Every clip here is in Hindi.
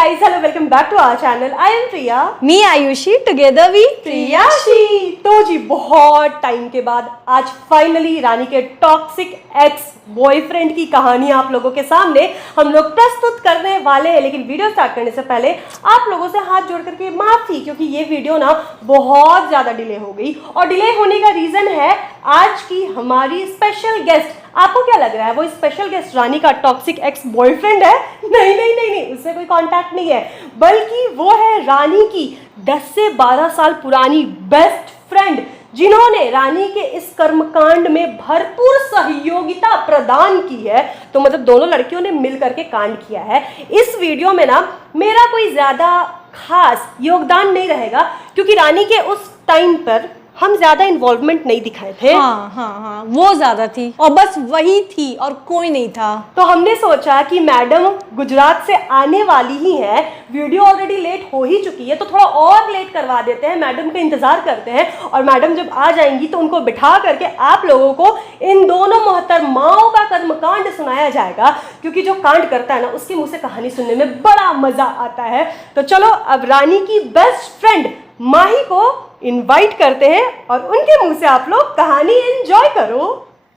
guys, hello, welcome back to our channel. I am Priya. Me Ayushi, together we प्रियाशी। तो जी बहुत टाइम के बाद आज फाइनली रानी के टॉक्सिक एक्स बॉयफ्रेंड की कहानी आप लोगों के सामने हम लोग प्रस्तुत करने वाले हैं। लेकिन वीडियो स्टार्ट करने से पहले आप लोगों से हाथ जोड़ करके माफी, क्योंकि ये वीडियो ना बहुत ज्यादा डिले हो गई और डिले होने का रीजन है आज की हमारी स्पेशल गेस्ट। आपको क्या लग रहा है वो स्पेशल गेस्ट रानी का टॉक्सिक एक्स बॉयफ्रेंड है? नहीं नहीं नहीं नहीं, उससे कोई कांटेक्ट नहीं है, बल्कि वो है रानी की 10 से 12 साल पुरानी बेस्ट फ्रेंड, जिन्होंने रानी के इस कर्मकांड में भरपूर सहयोगिता प्रदान की है। तो मतलब दोनों लड़कियों ने मिल करके कांड किया है। इस वीडियो में ना मेरा कोई ज्यादा खास योगदान नहीं रहेगा, क्योंकि रानी के उस टाइम पर हम ज्यादा इन्वॉल्वमेंट नहीं दिखाए थे। हाँ, वो ज्यादा थी और बस वही थी और कोई नहीं था। तो हमने सोचा कि मैडम गुजरात से आने वाली ही है, वीडियो ऑलरेडी लेट हो ही चुकी है, तो थोड़ा और लेट करवा देते हैं, मैडम का इंतजार करते हैं। और मैडम जब आ जाएंगी तो उनको बिठा करके आप लोगों को इन दोनों मोहतरमाओं का कर्मकांड सुनाया जाएगा, क्योंकि जो कांड करता है ना उसके मुंह से कहानी सुनने में बड़ा मजा आता है। तो चलो अब रानी की बेस्ट फ्रेंड माही को इनवाइट करते हैं और उनके मुंह से आप लोग कहानी एंजॉय करो।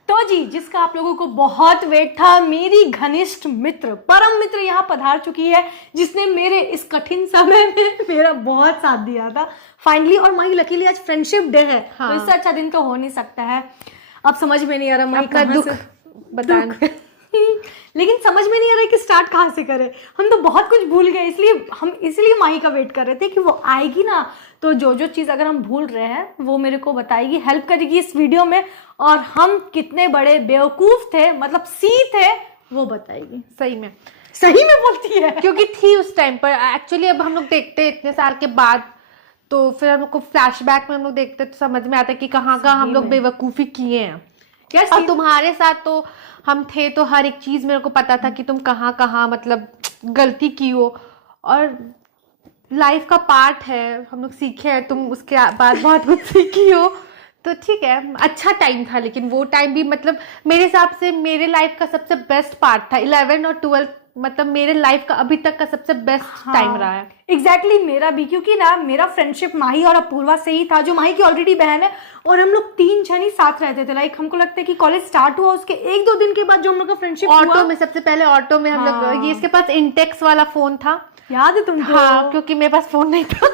तो जी, जिसका आप लोगों को बहुत वेट था, मेरी घनिष्ठ मित्र, परम मित्र यहाँ पधार चुकी है, जिसने मेरे इस कठिन समय में मेरा बहुत साथ दिया था फाइनली। और माही लकीली आज फ्रेंडशिप डे है। हाँ। तो इससे अच्छा दिन तो हो नहीं सकता है। अब समझ में नहीं आ रहा माही का दुख बताने लेकिन समझ में नहीं आ रहा कि स्टार्ट कहाँ से करें। हम तो बहुत कुछ भूल गए, इसलिए माही का वेट कर रहे थे कि वो आएगी ना, तो जो चीज़ अगर हम भूल रहे हैं वो मेरे को बताएगी, हेल्प करेगी इस वीडियो में, और हम कितने बड़े बेवकूफ़ थे, मतलब सी थे, वो बताएगी। सही में बोलती है, क्योंकि थी उस टाइम पर। एक्चुअली अब हम लोग देखते हैं इतने साल के बाद, तो फिर हम लोग को फ्लैशबैक में हम लोग देखते तो समझ में आता है कि कहाँ हम लोग बेवकूफ़ी किए हैं। yes, और तुम्हारे साथ तो हम थे, तो हर एक चीज़ मेरे को पता था कि तुम कहाँ मतलब गलती की हो, और लाइफ का पार्ट है, हम लोग सीखे हैं, तुम उसके बाद बहुत कुछ सीखी हो, तो ठीक है। अच्छा टाइम था, लेकिन वो टाइम भी मतलब मेरे हिसाब से मेरे लाइफ का सबसे बेस्ट पार्ट था। 11 और 12 मतलब मेरे लाइफ का अभी तक का सबसे बेस्ट टाइम रहा है। एग्जैक्टली मेरा भी, क्योंकि ना मेरा फ्रेंडशिप माही और अपूर्वा से ही था, जो माही की ऑलरेडी बहन है, और हम लोग 3 जन ही साथ रहते थे। लाइक हमको लगता है कि कॉलेज स्टार्ट हुआ उसके 1-2 दिन के बाद जो हम लोग का फ्रेंडशिप ऑटो में, सबसे पहले ऑटो में हम लोग, ये इसके पास इंटेक्स वाला फोन था, याद है तुमको? हाँ, क्योंकि मेरे पास फोन नहीं था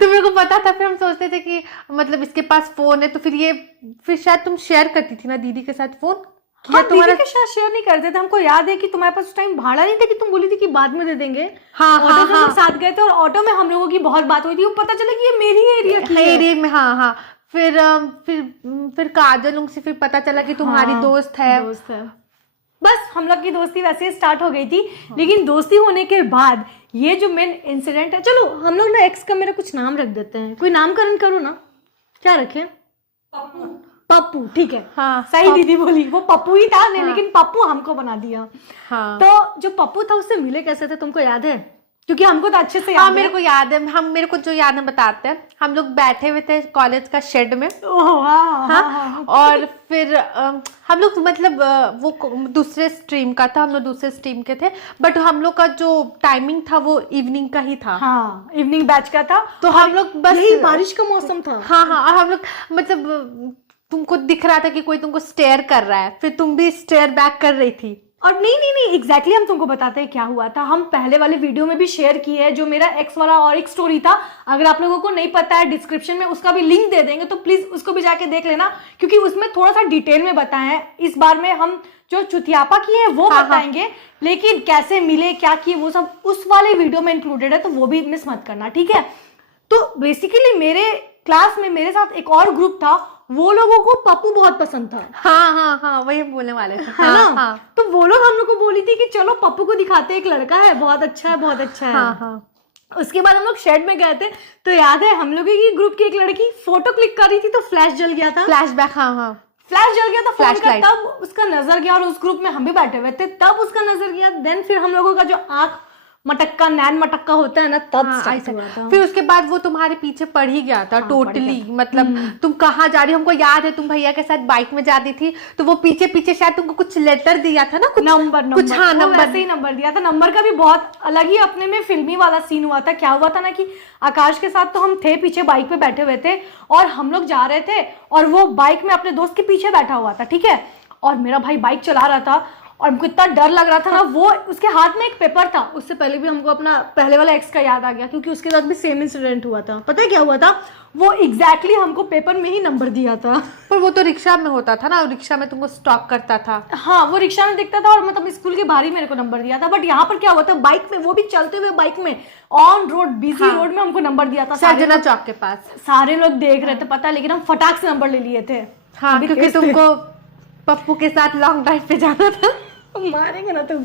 तो मेरे को पता था। फिर हम सोचते थे कि मतलब इसके पास फोन है, तो फिर शायद तुम शेयर करती थी ना दीदी के साथ फोन। हाँ, तुम्हारे के साथ शेयर नहीं करते थे। हमको याद है कि तुम्हारे पास उस टाइम भाड़ा नहीं था, कि तुम बोली थी कि बाद में दे देंगे। हाँ, साथ गए थे और ऑटो में हम लोगों की बहुत बात हुई थी। वो पता चला कि ये मेरी एरिया में। हाँ। फिर काजल से फिर पता चला कि तुम्हारी दोस्त है। बस हम लोग की दोस्ती वैसे स्टार्ट हो गई थी। लेकिन दोस्ती होने के बाद ये जो मेन इंसिडेंट है, चलो हम लोग ना एक्स का मेरा कुछ नाम रख देते हैं, कोई नामकरण करो ना, क्या रखें? पप्पू, ठीक है। हाँ, सही दीदी बोली, वो पप्पू ही था। नहीं, लेकिन पप्पू हमको बना दिया। हाँ। तो जो पप्पू था उससे मिले कैसे थे, तुमको याद है? क्योंकि हमको तो अच्छे से याद है। मेरे को याद है, मेरे को जो याद है बताते हैं। हम लोग बैठे हुए थे कॉलेज का शेड में। हाँ। और फिर हम लोग मतलब वो दूसरे स्ट्रीम का था, हम लोग दूसरे स्ट्रीम के थे, बट हम लोग का जो टाइमिंग था वो इवनिंग का ही था। हाँ, इवनिंग बैच का था। तो हम लोग बस, यही बारिश का मौसम था। हाँ, और हम लोग मतलब तुमको दिख रहा था कि कोई तुमको स्टेयर कर रहा है, फिर तुम भी स्टेयर बैक कर रही थी। और नहीं, एग्जैक्टली हम तुमको बताते हैं क्या हुआ था। हम पहले वाले वीडियो में भी शेयर किए है, जो मेरा एक्स वाला और एक स्टोरी था। अगर आप लोगों को नहीं पता है, डिस्क्रिप्शन में उसका भी लिंक दे देंगे, तो प्लीज उसको भी जाके देख लेना, क्योंकि उसमें थोड़ा सा डिटेल में बताया है। इस बार में हम जो चुतियापा किए हैं वो बताएंगे, लेकिन कैसे मिले, क्या किए, वो सब उस वाले वीडियो में इंक्लूडेड है, तो वो भी मिस मत करना, ठीक है? तो बेसिकली मेरे क्लास में मेरे साथ एक और ग्रुप था, वो लोगों को पप्पू बहुत पसंद था। हाँ, वही हम बोलने वाले थे, है ना? हाँ। तो वो लोग हम लोग को बोली थी कि चलो पप्पू को दिखाते, एक लड़का है, बहुत अच्छा है। हाँ। उसके बाद हम लोग शेड में गए थे, तो याद है हम लोग की ग्रुप की एक लड़की फोटो क्लिक कर रही थी, तो फ्लैश जल गया था। फ्लैशबैक, हाँ, फ्लैश जल गया था फोन का, तब उसका नजर गया, और उस ग्रुप में हम भी बैठे हुए थे, तब उसका नजर गया। देन फिर हम लोगों का जो आंख मटक्का नैन मटक्का होता है ना, तब हाँ, स्टार्ट ऐसा। हुआ था। फिर उसके बाद वो तुम्हारे पीछे पड़ ही गया था टोटली, मतलब तुम कहाँ जा रही हो, हमको याद है तुम भैया के साथ बाइक में जाती थी तो वो पीछे पीछे शायद तुमको कुछ लेटर दिया था ना, कुछ नंबर कुछ, हाँ वो नंबर वैसे ही नंबर दिया था। नंबर का भी बहुत अलग ही अपने में फिल्मी वाला सीन हुआ था। क्या हुआ था ना कि आकाश के साथ तो हम थे पीछे बाइक पे बैठे हुए थे और हम लोग जा रहे थे और वो बाइक में अपने दोस्त के पीछे बैठा हुआ था, ठीक है, और मेरा भाई बाइक चला रहा था और हमको इतना डर लग रहा था ना, वो उसके हाथ में एक पेपर था। उससे पहले भी हमको अपना पहले वाला एक्स का याद आ गया क्योंकि उसके साथ भी सेम इंसिडेंट हुआ था। पता है क्या हुआ था, वो एग्जैक्टली हमको पेपर में ही नंबर दिया था। पर वो तो रिक्शा में होता था ना, रिक्शा में तुमको स्टॉक करता था। हाँ, वो रिक्शा में दिखता था और मतलब स्कूल के बाहर ही मेरे को नंबर दिया था। बट यहाँ पर क्या हुआ था, बाइक में, वो भी चलते हुए बाइक में, ऑन रोड, बिजी हाँ। रोड में हमको नंबर दिया था। सर्जना चौक के पास सारे लोग देख रहे थे, पता है, लेकिन हम फटाक से नंबर ले लिए थे। हाँ, अभी क्योंकि तेज थे। तुमको पप्पू के साथ लॉन्ग ड्राइव पे जाना था। मारेंगे ना तुम।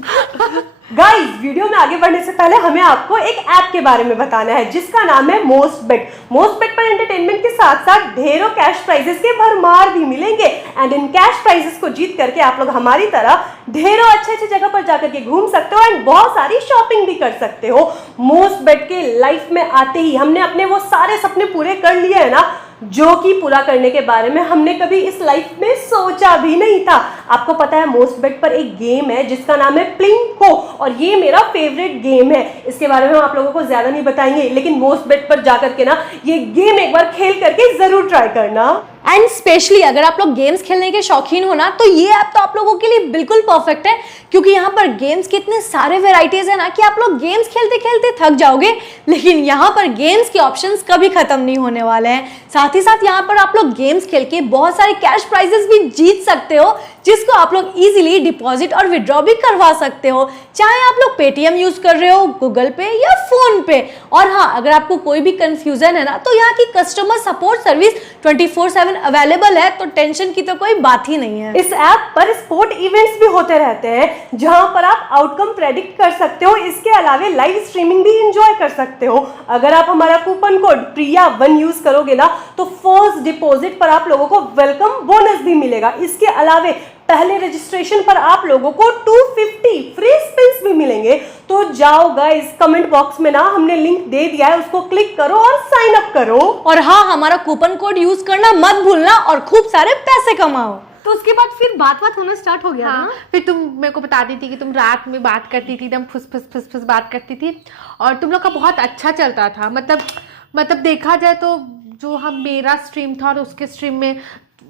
गाइस, वीडियो में आगे बढ़ने से पहले हमें आपको एक ऐप के बारे में बताना है जिसका नाम है मोस्ट बेट। मोस्ट बेट पर एंटरटेनमेंट के साथ साथ ढेरों कैश प्राइजेस के भरमार भी मिलेंगे एंड इन कैश प्राइजेस को जीत करके आप लोग हमारी तरह ढेरों अच्छे जगह पर जाकर के घूम सकते हो एंड बहुत सारी शॉपिंग भी कर सकते हो। मोस्ट बेट के लाइफ में आते ही हमने अपने वो सारे सपने पूरे कर लिए है ना, जो कि पूरा करने के बारे में हमने कभी इस लाइफ में सोचा भी नहीं था। आपको पता है मोस्ट बेट पर एक गेम है जिसका नाम है प्लिंको और ये मेरा फेवरेट गेम है। इसके बारे में हम आप लोगों को ज्यादा नहीं बताएंगे, लेकिन मोस्ट बेट पर जाकर के ना ये गेम एक बार खेल करके जरूर ट्राई करना। एंड स्पेशली अगर आप लोग गेम्स खेलने के शौकीन हो ना, तो ये ऐप तो आप लोगों के लिए बिल्कुल परफेक्ट है क्योंकि यहाँ पर गेम्स के इतने सारे वेराइटीज है ना कि आप लोग गेम्स खेलते खेलते थक जाओगे, लेकिन यहाँ पर गेम्स के ऑप्शंस कभी खत्म नहीं होने वाले हैं। साथ ही साथ यहाँ पर आप लोग गेम्स खेल के बहुत सारे कैश प्राइजेस भी जीत सकते हो जिसको आप लोग इजीली डिपॉजिट और विड्रॉ भी करवा सकते हो, चाहे आप लोग पेटीएम यूज कर रहे हो, गूगल पे या फोन पे। और हाँ, अगर आपको कोई भी कंफ्यूजन है ना, तो यहाँ की कस्टमर सपोर्ट सर्विस 24/7 अवेलेबल है, तो टेंशन की तो कोई बात ही नहीं है। इस ऐप पर स्पोर्ट इवेंट्स भी होते रहते हैं जहां पर आप आउटकम प्रेडिक्ट कर सकते हो। इसके अलावा लाइव स्ट्रीमिंग भी एंजॉय कर सकते हो। अगर आप हमारा कूपन कोड प्रिया1 यूज करोगे ना, तो फर्स्ट डिपॉजिट पर आप लोगों को वेलकम बोनस भी मिलेगा। इसके अलावा पहले रजिस्ट्रेशन पर आप लोगों को 250 फ्री स्पिन्स भी मिलेंगे। तो जाओ गाइस, कमेंट बॉक्स में ना हमने लिंक दे दिया है, उसको क्लिक करो और साइन अप करो। और हाँ, हमारा कूपन कोड यूज करना मत भूलना और खूब सारे पैसे कमाओ। तो उसके बाद फिर बात होना स्टार्ट हो गया। हाँ, फिर तुम मेरे को बताती थी कि तुम रात में बात करती थी, एकदम फुस फुस फुस फुस बात करती थी और तुम लोग का बहुत अच्छा चलता था। मतलब देखा जाए तो जो हम मेरा स्ट्रीम था और उसके स्ट्रीम में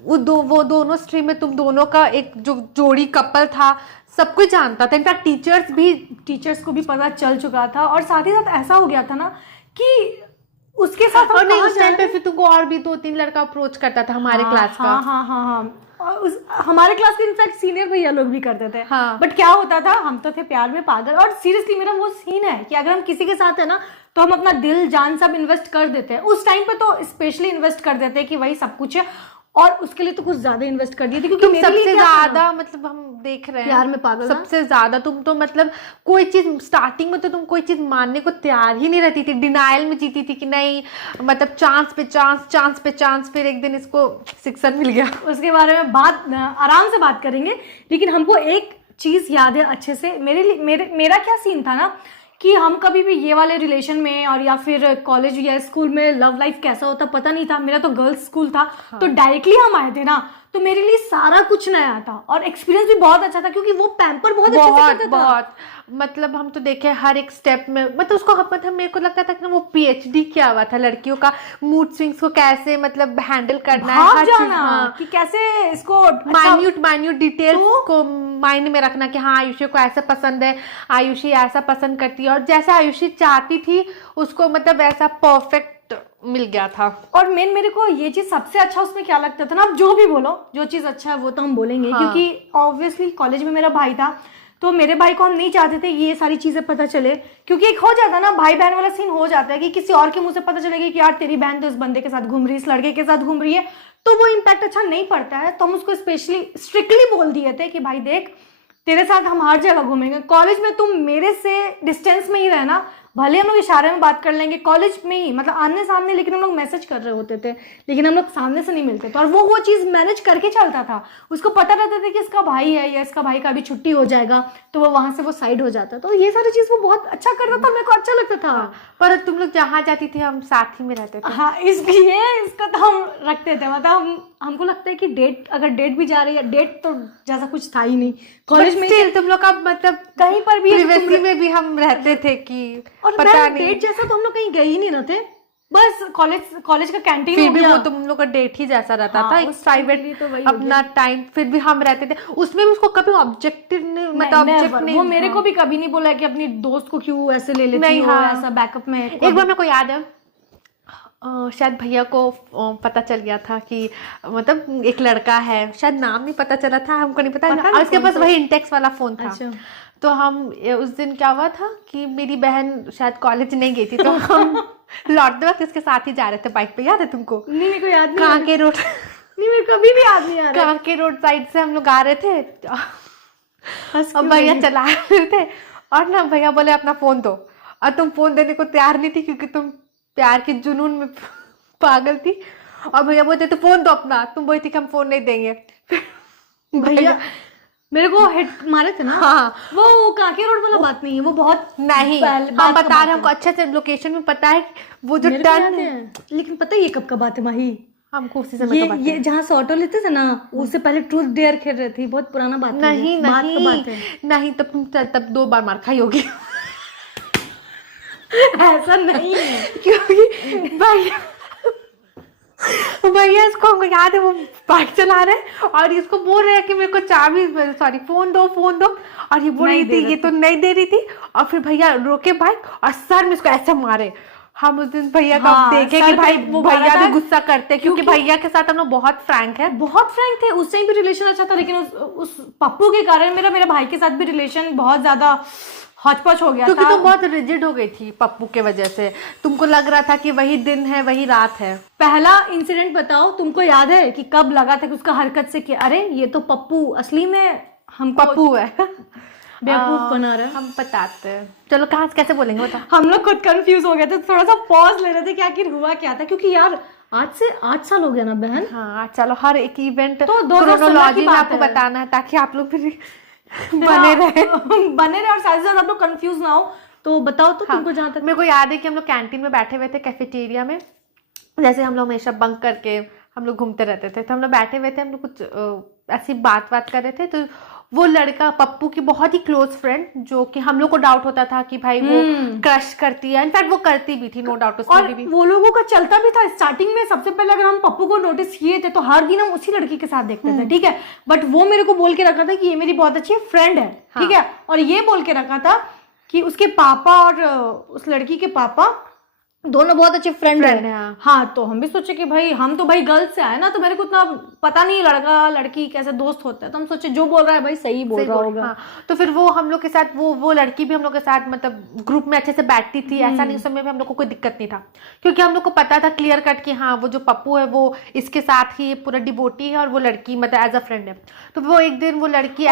वो दोनों स्ट्रीम में तुम दोनों का एक जो जोड़ी कपल था, सब कुछ जानता था। इनफैक्ट टीचर्स को भी पता चल चुका था और साथ ही साथ ऐसा हो गया था ना कि उसके साथ और नहीं, उस टाइम पे फिर तुमको और भी 2-3 लड़का अप्रोच करता था हमारे क्लास का। हाँ। और हमारे क्लास के इनफैक्ट सीनियर भैया लोग भी करते थे। हाँ। बट क्या होता था, हम तो थे प्यार में पागल। और सीरियसली मेरा वो सीन है कि अगर हम किसी के साथ है ना, तो हम अपना दिल जान सब इन्वेस्ट कर देते हैं। उस टाइम पे तो स्पेशली इन्वेस्ट कर देते हैं कि वही सब कुछ है, और उसके लिए तो कुछ ज्यादा इन्वेस्ट कर दिए थे क्योंकि मेरे लिए सबसे क्या था ज्यादा मतलब हम देख रहे हैं प्यार में पागल ना? सबसे ज्यादा तुम तो मतलब कोई चीज स्टार्टिंग में तो तुम कोई चीज मानने को तैयार ही नहीं रहती थी, डिनाइल में जीती थी कि नहीं, मतलब चांस पे चांस। फिर एक दिन इसको सिक्सर मिल गया। उसके बारे में बात आराम से बात करेंगे, लेकिन हमको एक चीज याद है अच्छे से। मेरा क्या सीन था ना कि हम कभी भी ये वाले रिलेशन में और या फिर कॉलेज या स्कूल में लव लाइफ कैसा होता पता नहीं था। मेरा तो गर्ल्स स्कूल था। हाँ। तो डायरेक्टली हम आए थे ना, तो मेरे लिए सारा कुछ नया था और एक्सपीरियंस भी बहुत अच्छा था क्योंकि वो पैम्पर बहुत अच्छे से करता था। बहुत मतलब हम तो देखे हर एक स्टेप में, मतलब उसको मतलब मेरे को लगता था कि वो PhD किया हुआ था लड़कियों का मूड स्विंग्स को कैसे मतलब हैंडल करना है, हर चीज। हाँ, कि कैसे इसको माइन्यूट डिटेल्स को माइंड में रखना कि हाँ आयुषी को ऐसा पसंद है, आयुषी ऐसा पसंद करती है, और जैसा आयुषी चाहती थी उसको मतलब ऐसा परफेक्ट मिल गया था। और मेरे को ये चीज सबसे अच्छा उसमें क्या लगता था ना, अब जो भी बोलो, जो चीज अच्छा है वो तो हम बोलेंगे। हाँ। क्योंकि ऑब्वियसली कॉलेज में मेरा भाई था, तो मेरे भाई को हम नहीं चाहते थे ये सारी चीजें पता चले, क्योंकि एक हो जाता ना भाई बहन वाला सीन हो जाता है कि किसी और के मुंह से पता चलेगी कि यार तेरी बहन तो इस बंदे के साथ घूम रही है, इस लड़के के साथ घूम रही है, तो वो इम्पैक्ट अच्छा नहीं पड़ता है। तो हम उसको स्ट्रिक्टली बोल दिए थे कि भाई देख, तेरे साथ हम हर जगह घूमेंगे, कॉलेज में तुम मेरे से डिस्टेंस में ही रहना, भले हम लोग इशारे में बात कर लेंगे कॉलेज में ही, मतलब आमने सामने, लेकिन हम लोग मैसेज कर रहे होते थे, लेकिन हम लोग सामने से नहीं मिलते थे। और वो चीज़ मैनेज करके चलता था, उसको पता रहता था कि इसका भाई है या इसका भाई का अभी छुट्टी हो जाएगा, तो वो वहाँ से वो साइड हो जाता। तो ये सारी चीज़ वो बहुत अच्छा करता था, मेरे को अच्छा लगता था। पर तुम लोग जहाँ जाती थी हम साथ ही में रहते थे। हाँ, इसलिए इसको तो हम रखते थे, मतलब हमको लगता है कि डेट, अगर डेट भी जा रही है, डेट तो जैसा कुछ था ही नहीं कॉलेज में। तुम लोग का मतलब कहीं पर भी प्रिवेसी में भी हम रहते थे कि और पता नहीं, डेट जैसा तो हम लोग कहीं गए ही नहीं रहते, बस कॉलेज का कैंटीन फिर हो भी गया। वो तुम लोग का डेट ही जैसा रहता हाँ, था, एक उस time के लिए प्राइवेट तो वही हो अपना टाइम, फिर भी हम रहते थे उसमें भी। उसको कभी ऑब्जेक्टिव नहीं, मतलब ऑब्जेक्ट नहीं, वो मेरे को भी कभी नहीं बोला कि अपनी दोस्त को क्यों ऐसे ले लेती नहीं, हो, हाँ। ऐसा बैकअप में। एक बार मेरे को याद है, शायद भैया को पता चल गया था कि मतलब एक लड़का है, शायद नाम नहीं पता चला था, हमको नहीं पता, और उसके पास वही इंटेक्स वाला फोन था। अच्छा। तो हम उस दिन क्या हुआ था कि मेरी बहन शायद कॉलेज नहीं गई थी, तो हम लौटते वक्त इसके साथ ही जा रहे थे बाइक पे, याद है तुमको? नहीं, मेरे को याद नहीं। कहाँ के रोड नहीं, मेरे को कभी भी याद नहीं आ रहा। कहाँ के रोड साइड से हम लोग आ रहे थे, और भैया चला रहे थे, और ना भैया बोले अपना फोन दो, और तुम फोन देने को तैयार नहीं थी क्योंकि तुम प्यार के जुनून में पागल थी, और भैया बोलते तो फोन दो अपना, तुम बोलती कि हम फोन नहीं देंगे। भैया मेरे को हिट मारे थे ना। हाँ, वो काके रोड वाला बात नहीं है, वो बहुत नहीं, हम बता रहे, हमको अच्छे से लोकेशन में पता है वो जो टर्न है। लेकिन पता है ये कब का बात है माही? हमको उसी समय ये जहाँ से ऑटो लेते थे ना, उससे पहले ट्रूथ डेयर खेल रहे थे, बहुत पुराना बात है। नहीं बात तो नहीं बात है। नहीं, तब तुम तब 2 बार मार खाई होगी। ऐसा नहीं है। क्योंकि भैया इसको हमको याद है, वो बाइक चला रहे हैं और इसको बोल रहे हैं कि मेरे को चाबी, सॉरी फोन दो, और ये बोल रही थी, ये तो नहीं दे रही थी, और फिर भैया रोके बाइक और सर में इसको ऐसे मारे। हम उस दिन भैया का देखे कि भाई वो भैया भी गुस्सा करते, क्योंकि भैया के साथ हम लोग बहुत फ्रैंक है, बहुत फ्रैंक थे। उस टाइम भी रिलेशन अच्छा था, लेकिन उस पप्पू के कारण मेरे भाई के साथ भी रिलेशन बहुत ज्यादा हौच-पौच हो गया था, क्योंकि तुम बहुत रिजिड हो गई थी पप्पू के वजह से। तुमको लग रहा था कि वही दिन है, वही रात है। पहला इंसिडेंट बताओ, तुमको याद है कि कब लगा था कि उसका हरकत से कि अरे ये तो पप्पू असली में हम पप्पू है, बेवकूफ बना रहा है। हम बताते हैं, चलो कहाँ कैसे बोलेंगे बता। हम लोग खुद कंफ्यूज हो गए थे, थोड़ा सा पॉज ले रहे थे कि आखिर हुआ क्या था, क्योंकि यार आज से 8 साल हो गया ना बहन। हाँ चलो, हर एक इवेंट तो 2016 की में बात आपको है। बताना है, ताकि आप लोग भी बने रहे। बने रहे और साथ ही साथ आप लोग कंफ्यूज ना हो। तो बताओ तो तुमको जहाँ तक। मेरे को याद है कि हम लोग कैंटीन में बैठे हुए थे, कैफेटेरिया में, जैसे हम लोग हमेशा बंक करके हम लोग घूमते रहते थे, तो हम लोग बैठे हुए थे, हम लोग कुछ ऐसी बात कर रहे थे, तो वो लड़का पप्पू की बहुत ही क्लोज फ्रेंड, जो कि हम लोग को डाउट होता था कि भाई वो क्रश करती है, इनफैक्ट वो करती भी थी, नो डाउट उसमें और भी। वो लोगों का चलता भी था स्टार्टिंग में। सबसे पहले अगर हम पप्पू को नोटिस किए थे तो हर दिन हम उसी लड़की के साथ देखते थे, ठीक है, बट वो मेरे को बोल के रखा था कि ये मेरी बहुत अच्छी फ्रेंड है, ठीक है, और ये बोल के रखा था कि उसके पापा और उस लड़की के पापा दोनों बहुत अच्छे फ्रेंड है। हाँ, तो हम भी सोचे कि भाई हम तो भाई गर्ल्स से आए ना, तो मेरे को इतना पता नहीं लड़का लड़की कैसे दोस्त होता है, तो हम सोचे जो बोल रहा है भाई सही बोल रहा होगा। हाँ, तो फिर वो हम लोग के साथ वो लड़की भी हम लोग के साथ मतलब ग्रुप में अच्छे से बैठती थी, ऐसा नहीं, उस समय में हम लोग को कोई दिक्कत नहीं था, क्योंकि हम लोग को पता था क्लियर कट कि हाँ वो जो पप्पू है वो इसके साथ ही पूरा डिवोटी है, और वो लड़की मतलब एज अ फ्रेंड है। तो वो एक दिन वो लड़की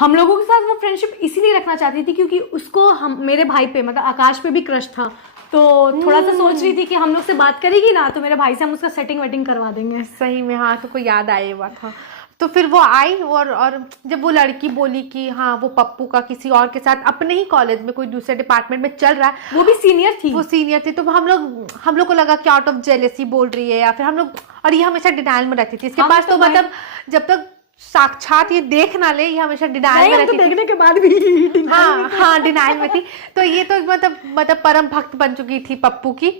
हम लोगों के साथ वो फ्रेंडशिप इसीलिए रखना चाहती थी क्योंकि उसको मेरे भाई पे मतलब आकाश पे भी क्रश था, तो थोड़ा सा सोच रही थी कि हम लोग से बात करेगी ना तो मेरे भाई से हम उसका सेटिंग वेटिंग करवा देंगे। सही में, हाँ, तो कोई याद आया हुआ था। तो फिर वो आई, और जब वो लड़की बोली कि हाँ वो पप्पू का किसी और के साथ अपने ही कॉलेज में कोई दूसरे डिपार्टमेंट में चल रहा है, वो भी सीनियर थी, तो हम लोग को लगा कि आउट ऑफ जेलेसी बोल रही है, या फिर हम लोग, और ये हमेशा डिनाइल में रहती थी इसके पास, तो मतलब जब तक साक्षात ये देख ना ले, ये हमेशा डिनाइल में रहती थी, देखने के बाद भी हाँ डिनाइल में थी। तो ये तो मतलब परम भक्त बन चुकी थी पप्पू की।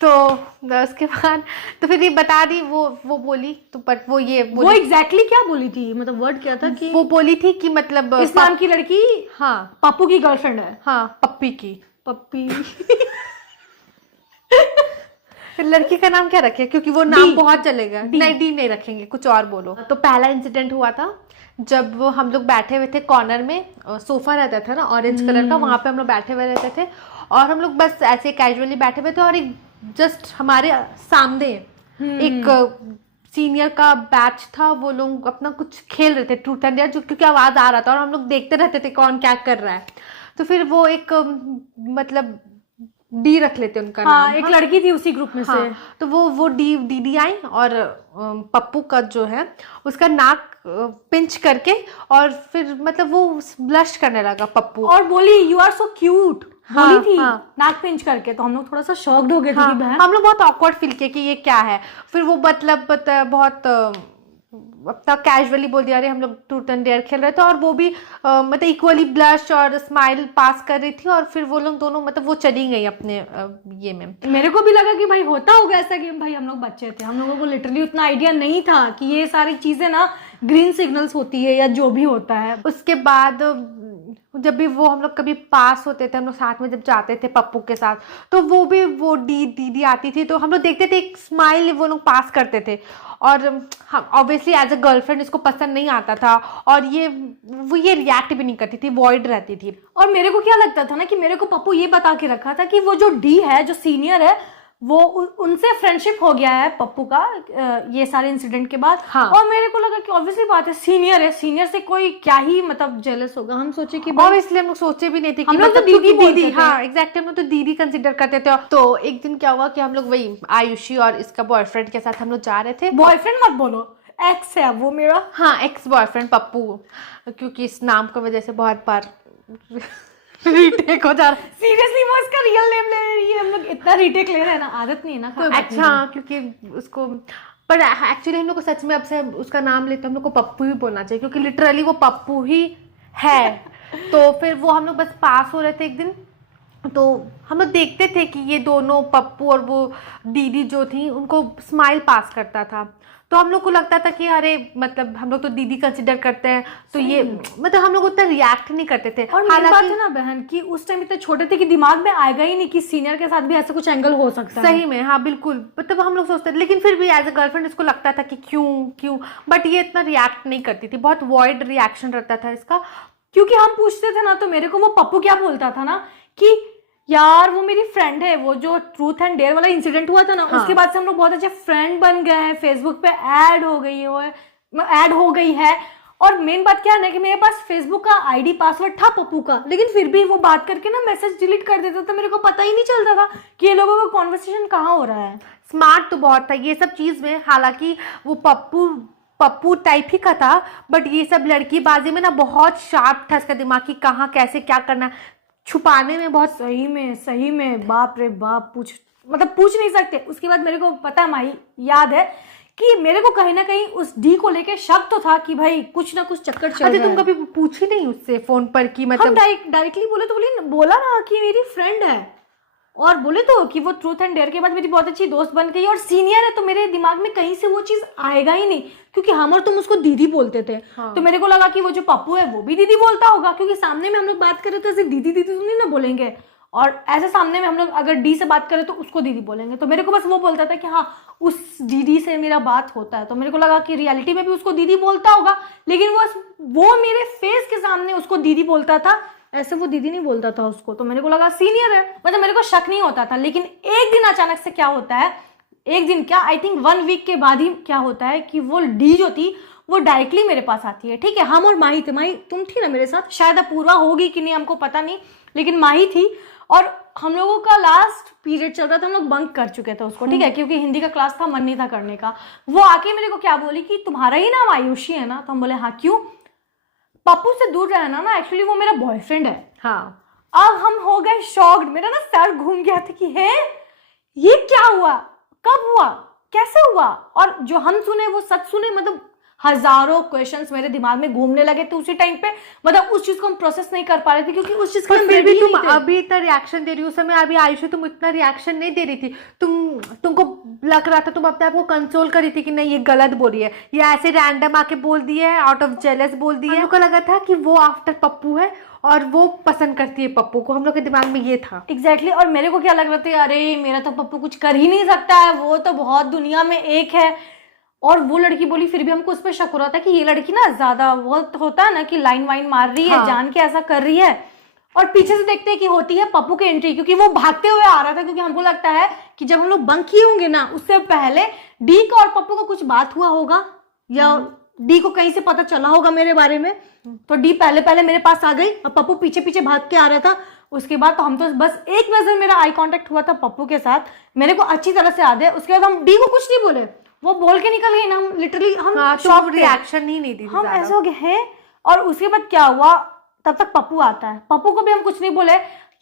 तो उसके बाद तो फिर ये बता दी, वो बोली, तो बट वो एग्जैक्टली क्या बोली थी, मतलब वर्ड क्या था कि वो बोली थी कि मतलब इस नाम की लड़की हाँ पप्पू की गर्लफ्रेंड है। हाँ, पप्पी की पप्पी लड़की का नाम क्या रखे, क्योंकि वो नाम बहुत चलेगा। नहीं, डी नहीं रखेंगे, कुछ और बोलो। तो पहला इंसिडेंट हुआ था जब वो हम लोग बैठे हुए थे कॉर्नर में, सोफा रहता था ना ऑरेंज कलर का, वहां पे हम लोग बैठे हुए रहते थे, और हम लोग बस ऐसे कैजुअली बैठे हुए थे, और एक जस्ट हमारे सामने एक सीनियर का बैच था, वो लोग अपना कुछ खेल रहे थे ट्रूथ एंड डेयर, जो क्योंकि आवाज आ रहा था और हम लोग देखते रहते थे कौन क्या कर रहा है। तो फिर वो एक मतलब डी रख लेते उनका हाँ, नाम। एक लड़की थी उसी ग्रुप में से। हाँ, तो वो दीदी आई और पप्पू का जो है उसका नाक पिंच करके, और फिर मतलब वो ब्लश करने लगा पप्पू। और बोली यू आर सो क्यूट, हाँ, बोली थी हाँ। नाक पिंच करके। तो हम लोग थोड़ा सा शॉक्ड हो गए थे हाँ, कि बहन। हम लोग बहुत ऑकवर्ड फील किए कि ये क्या है। फिर वो मतलब बहुत अपना कैजुअली बोल दिया, अरे हम लोग ट्रूथ एंड डेयर खेल रहे थे, और वो भी मतलब इक्वली ब्लश और स्माइल पास कर रही थी, और फिर वो लोग दोनों मतलब वो चली गई अपने ये में। मेरे को भी लगा कि भाई होता होगा ऐसा गेम। भाई हम लोग बच्चे थे, हम लोगों को लिटरली उतना आइडिया नहीं था कि ये सारी चीजें ना ग्रीन सिग्नल्स होती है या जो भी होता है। उसके बाद जब भी वो हम लोग कभी पास होते थे, हम लोग साथ में जब जाते थे पप्पू के साथ, तो वो भी वो दीदी आती थी, तो हम लोग देखते थे एक स्माइल वो लोग पास करते थे, और हम ऑब्वियसली एज अ गर्लफ्रेंड इसको पसंद नहीं आता था, और ये रिएक्ट भी नहीं करती थी, वॉइड रहती थी। और मेरे को क्या लगता था ना कि मेरे को पप्पू ये बता के रखा था कि वो जो डी है, जो सीनियर है, वो उनसे फ्रेंडशिप हो गया है पप्पू का ये सारे इंसिडेंट के बाद। हाँ। और मेरे को लगा कि ऑब्वियसली बात है, सीनियर है, सीनियर से कोई क्या ही मतलब जेलस होगा। हम सोचे कि भाई ऑब्वियसली हम लोग सोचे भी नहीं थे कि हम लोग तो मतलब दीदी बोलते दीदी, थे। हाँ एग्जैक्टली, हम लोग तो दीदी कंसिडर करते थे। तो एक दिन क्या हुआ कि हम लोग वही आयुषी और इसका बॉयफ्रेंड के साथ हम लोग जा रहे थे। बॉयफ्रेंड मत बोलो, एक्स है वो मेरा। हाँ, एक्स बॉयफ्रेंड पप्पू, क्योंकि इस नाम की वजह से बहुत बार रीटेक हो जा रहा है। सीरियसली वो इसका रियल नेम ले रही है। हम लोग इतना रीटेक ले रहे हैं ना, आदत नहीं है ना, कोई बात नहीं। अच्छा, क्योंकि उसको, पर एक्चुअली हम लोग को सच में अब से उसका नाम लेते हम लोग को पप्पू ही बोलना चाहिए, क्योंकि लिटरली वो पप्पू ही है। तो फिर वो हम लोग बस पास हो रहे थे एक दिन, तो हम लोग देखते थे कि ये दोनों पप्पू और वो दीदी जो थी उनको स्माइल पास करता था, तो हम लोग को लगता था कि अरे मतलब हम लोग तो दीदी कंसिडर करते हैं, तो ये मतलब हम लोग उतना रिएक्ट नहीं करते थे। और मेन बात है ना बहन कि उस टाइम इतने छोटे थे कि दिमाग में आएगा ही नहीं कि सीनियर के साथ भी ऐसा कुछ एंगल हो सकता है। सही में, हाँ बिल्कुल, मतलब हम लोग सोचते थे, लेकिन फिर भी एज अ गर्लफ्रेंड इसको लगता था कि क्यों, बट ये इतना रिएक्ट नहीं करती थी, बहुत वॉइड रिएक्शन रहता था इसका। क्योंकि हम पूछते थे ना, तो मेरे को वो पप्पू क्या बोलता था ना कि यार वो मेरी फ्रेंड है, वो जो ट्रूथ एंड डेयर वाला इंसिडेंट हुआ था ना, हाँ। उसके बाद से हम लोग बहुत अच्छे फ्रेंड बन गए हैं, फेसबुक पे ऐड हो गई है। और मेन बात क्या है ना कि मेरे पास फेसबुक का आईडी पासवर्ड था पप्पू का, लेकिन फिर भी वो बात करके ना मैसेज डिलीट कर देता था। मेरे को पता ही नहीं चलता था कि ये लोगों का कॉन्वर्सेशन कहाँ हो रहा है। स्मार्ट तो बहुत था ये सब चीज में, हालांकि वो पप्पू टाइप ही का था, बट ये सब लड़कीबाजी में ना बहुत शार्प था इसका दिमाग कि कहाँ कैसे क्या करना, छुपाने में बहुत। सही में बाप रे बाप, पूछ नहीं सकते। उसके बाद मेरे को पता है माही, याद है कि मेरे को कहीं ना कहीं उस डी को लेके शक तो था कि भाई कुछ ना कुछ चक्कर चल रहा है। तुम कभी पूछी नहीं उससे फोन पर कि मतलब? हम डायरेक्टली बोले तो बोला ना कि मेरी फ्रेंड है, और बोले तो कि वो ट्रूथ एंड डेयर के बाद मेरी बहुत अच्छी दोस्त बन गई, और सीनियर है, तो मेरे दिमाग में कहीं से वो चीज आएगा ही नहीं, क्योंकि हम और तुम उसको दीदी बोलते थे। हाँ। तो मेरे को लगा कि वो जो पप्पू है वो भी दीदी बोलता होगा, क्योंकि सामने में हम लोग बात करें तो ऐसे दीदी तो नहीं ना बोलेंगे, और ऐसे सामने में हम लोग अगर डी से बात करें तो उसको दीदी बोलेंगे। तो मेरे को बस वो बोलता था कि हाँ उस दीदी से मेरा बात होता है, तो मेरे को लगा कि रियलिटी में भी उसको दीदी बोलता होगा, लेकिन वो मेरे फेस के सामने उसको दीदी बोलता था, ऐसे वो दीदी नहीं बोलता था उसको। तो मेरे को लगा सीनियर है, मतलब मेरे को शक नहीं होता था। लेकिन एक दिन अचानक से क्या होता है, एक दिन क्या, आई थिंक 1 वीक के बाद ही क्या होता है कि वो डी जो थी वो डायरेक्टली मेरे पास आती है। ठीक है, हम और माही थे, माही तुम थी ना मेरे साथ, शायद अपूर्वा होगी कि नहीं हमको पता नहीं, लेकिन माही थी। और हम लोगों का लास्ट पीरियड चल रहा था, हम लोग बंक कर चुके थे उसको, ठीक है, क्योंकि हिंदी का क्लास था, मन नहीं था करने का। वो आके मेरे को क्या बोली कि तुम्हारा ही नाम आयुषी है ना? तो हम बोले हाँ, क्यों? पप्पू से दूर रहना ना, एक्चुअली वो मेरा बॉयफ्रेंड है। हाँ। अब हम हो गए शॉक्ड, मेरा ना सर घूम गया था कि है ये क्या हुआ, कब हुआ, कैसे हुआ? और जो हम सुने वो सच सुने, मतलब हजारों क्वेश्चंस मेरे दिमाग में घूमने लगे थे उसी टाइम पे, मतलब उस चीज को हम प्रोसेस नहीं कर पा रहे थे, क्योंकि उस चीज के फिर भी तुम अभी इतना रिएक्शन दे रही हो, उस समय अभी आयुषी तुम इतना रिएक्शन नहीं दे रही थी, तुमको लग रहा था, तुम अपने आप को कंसोल कर रही थी कि नहीं ये गलत बोल रही है, या ऐसे रैंडम आके बोल दिया है, आउट ऑफ जेलस बोल दिया है। हमको लगा था कि वो आफ्टर पप्पू है और वो पसंद करती है पप्पू को, हम लोग के दिमाग में ये था। एग्जैक्टली। और मेरे को क्या लग रहा था, अरे मेरा तो पप्पू कुछ कर ही नहीं सकता है, वो तो बहुत दुनिया में एक है। और वो लड़की बोली, फिर भी हमको उस पर शक हो रहा था कि ये लड़की ना ज्यादा, वो होता है ना कि लाइन वाइन मार रही है, हाँ। जान के ऐसा कर रही है। और पीछे से देखते हैं कि होती है पप्पू की एंट्री, क्योंकि वो भागते हुए आ रहा था, क्योंकि हमको लगता है कि जब हम लोग बंक किए होंगे ना, उससे पहले डी का और पप्पू का कुछ बात हुआ होगा, या डी को कहीं से पता चला होगा मेरे बारे में। तो डी पहले मेरे पास आ गई और पप्पू पीछे पीछे भाग के आ रहा था। उसके बाद तो हम तो बस एक नजर मेरा आई कांटेक्ट हुआ था पप्पू के साथ, मेरे को अच्छी तरह से याद है। उसके बाद हम डी को कुछ नहीं बोले, वो बोल के निकल गई ना, हम लिटरली हम शॉक रिएक्शन ही नहीं दी हम ऐसे हो गए हैं। और उसके बाद क्या हुआ, तब तक पप्पू आता है, पप्पू को भी हम कुछ नहीं बोले।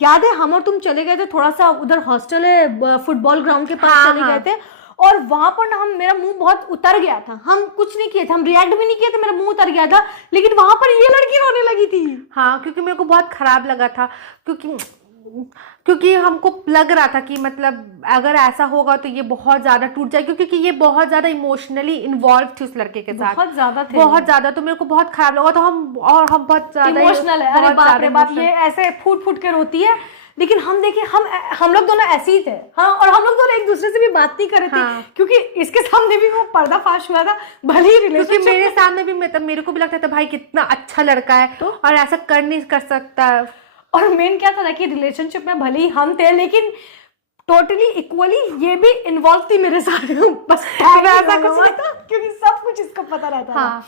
याद है हम और तुम चले गए थे थोड़ा सा उधर हॉस्टल है फुटबॉल ग्राउंड के पास, चले गए थे और वहां पर ना हम मेरा मुंह बहुत उतर गया था, हम कुछ नहीं किए थे, हम रिएक्ट भी नहीं किए थे, मेरा मुंह उतर गया था, लेकिन वहां पर ये लड़की रोने लगी थी। हाँ, क्योंकि मेरे को बहुत खराब लगा था, क्योंकि हमको लग रहा था कि मतलब अगर ऐसा होगा तो ये बहुत ज्यादा टूट जाए, क्योंकि ये बहुत ज्यादा इमोशनली इन्वॉल्व थी उस लड़के के साथ, बहुत ज्यादा थे, बहुत ज्यादा। तो मेरे को बहुत खराब लगा, तो हम बहुत ज्यादा इमोशनल है। अरे बाप रे बाप, ये ऐसे फूट फूट के रोती है। लेकिन हम देखिए हम लोग दोनों ऐसे ही थे, हाँ, और हम लोग दोनों एक दूसरे से भी बात नहीं कर रहे थे, हाँ। क्योंकि इसके सामने भी वो पर्दाफाश हुआ था, भले ही क्योंकि रिलेशनशिप मेरे सामने भी मेरे को भी लगता था भाई कितना अच्छा लड़का है तो? और ऐसा कर नहीं कर सकता। और मेन क्या था ना कि रिलेशनशिप में भले ही हम थे, लेकिन टोटली इक्वली ये भी इन्वॉल्व थी मेरे साथ। बस ऐसा कुछ नहीं था, क्योंकि सब कुछ इसको पता रहता था। हाँ।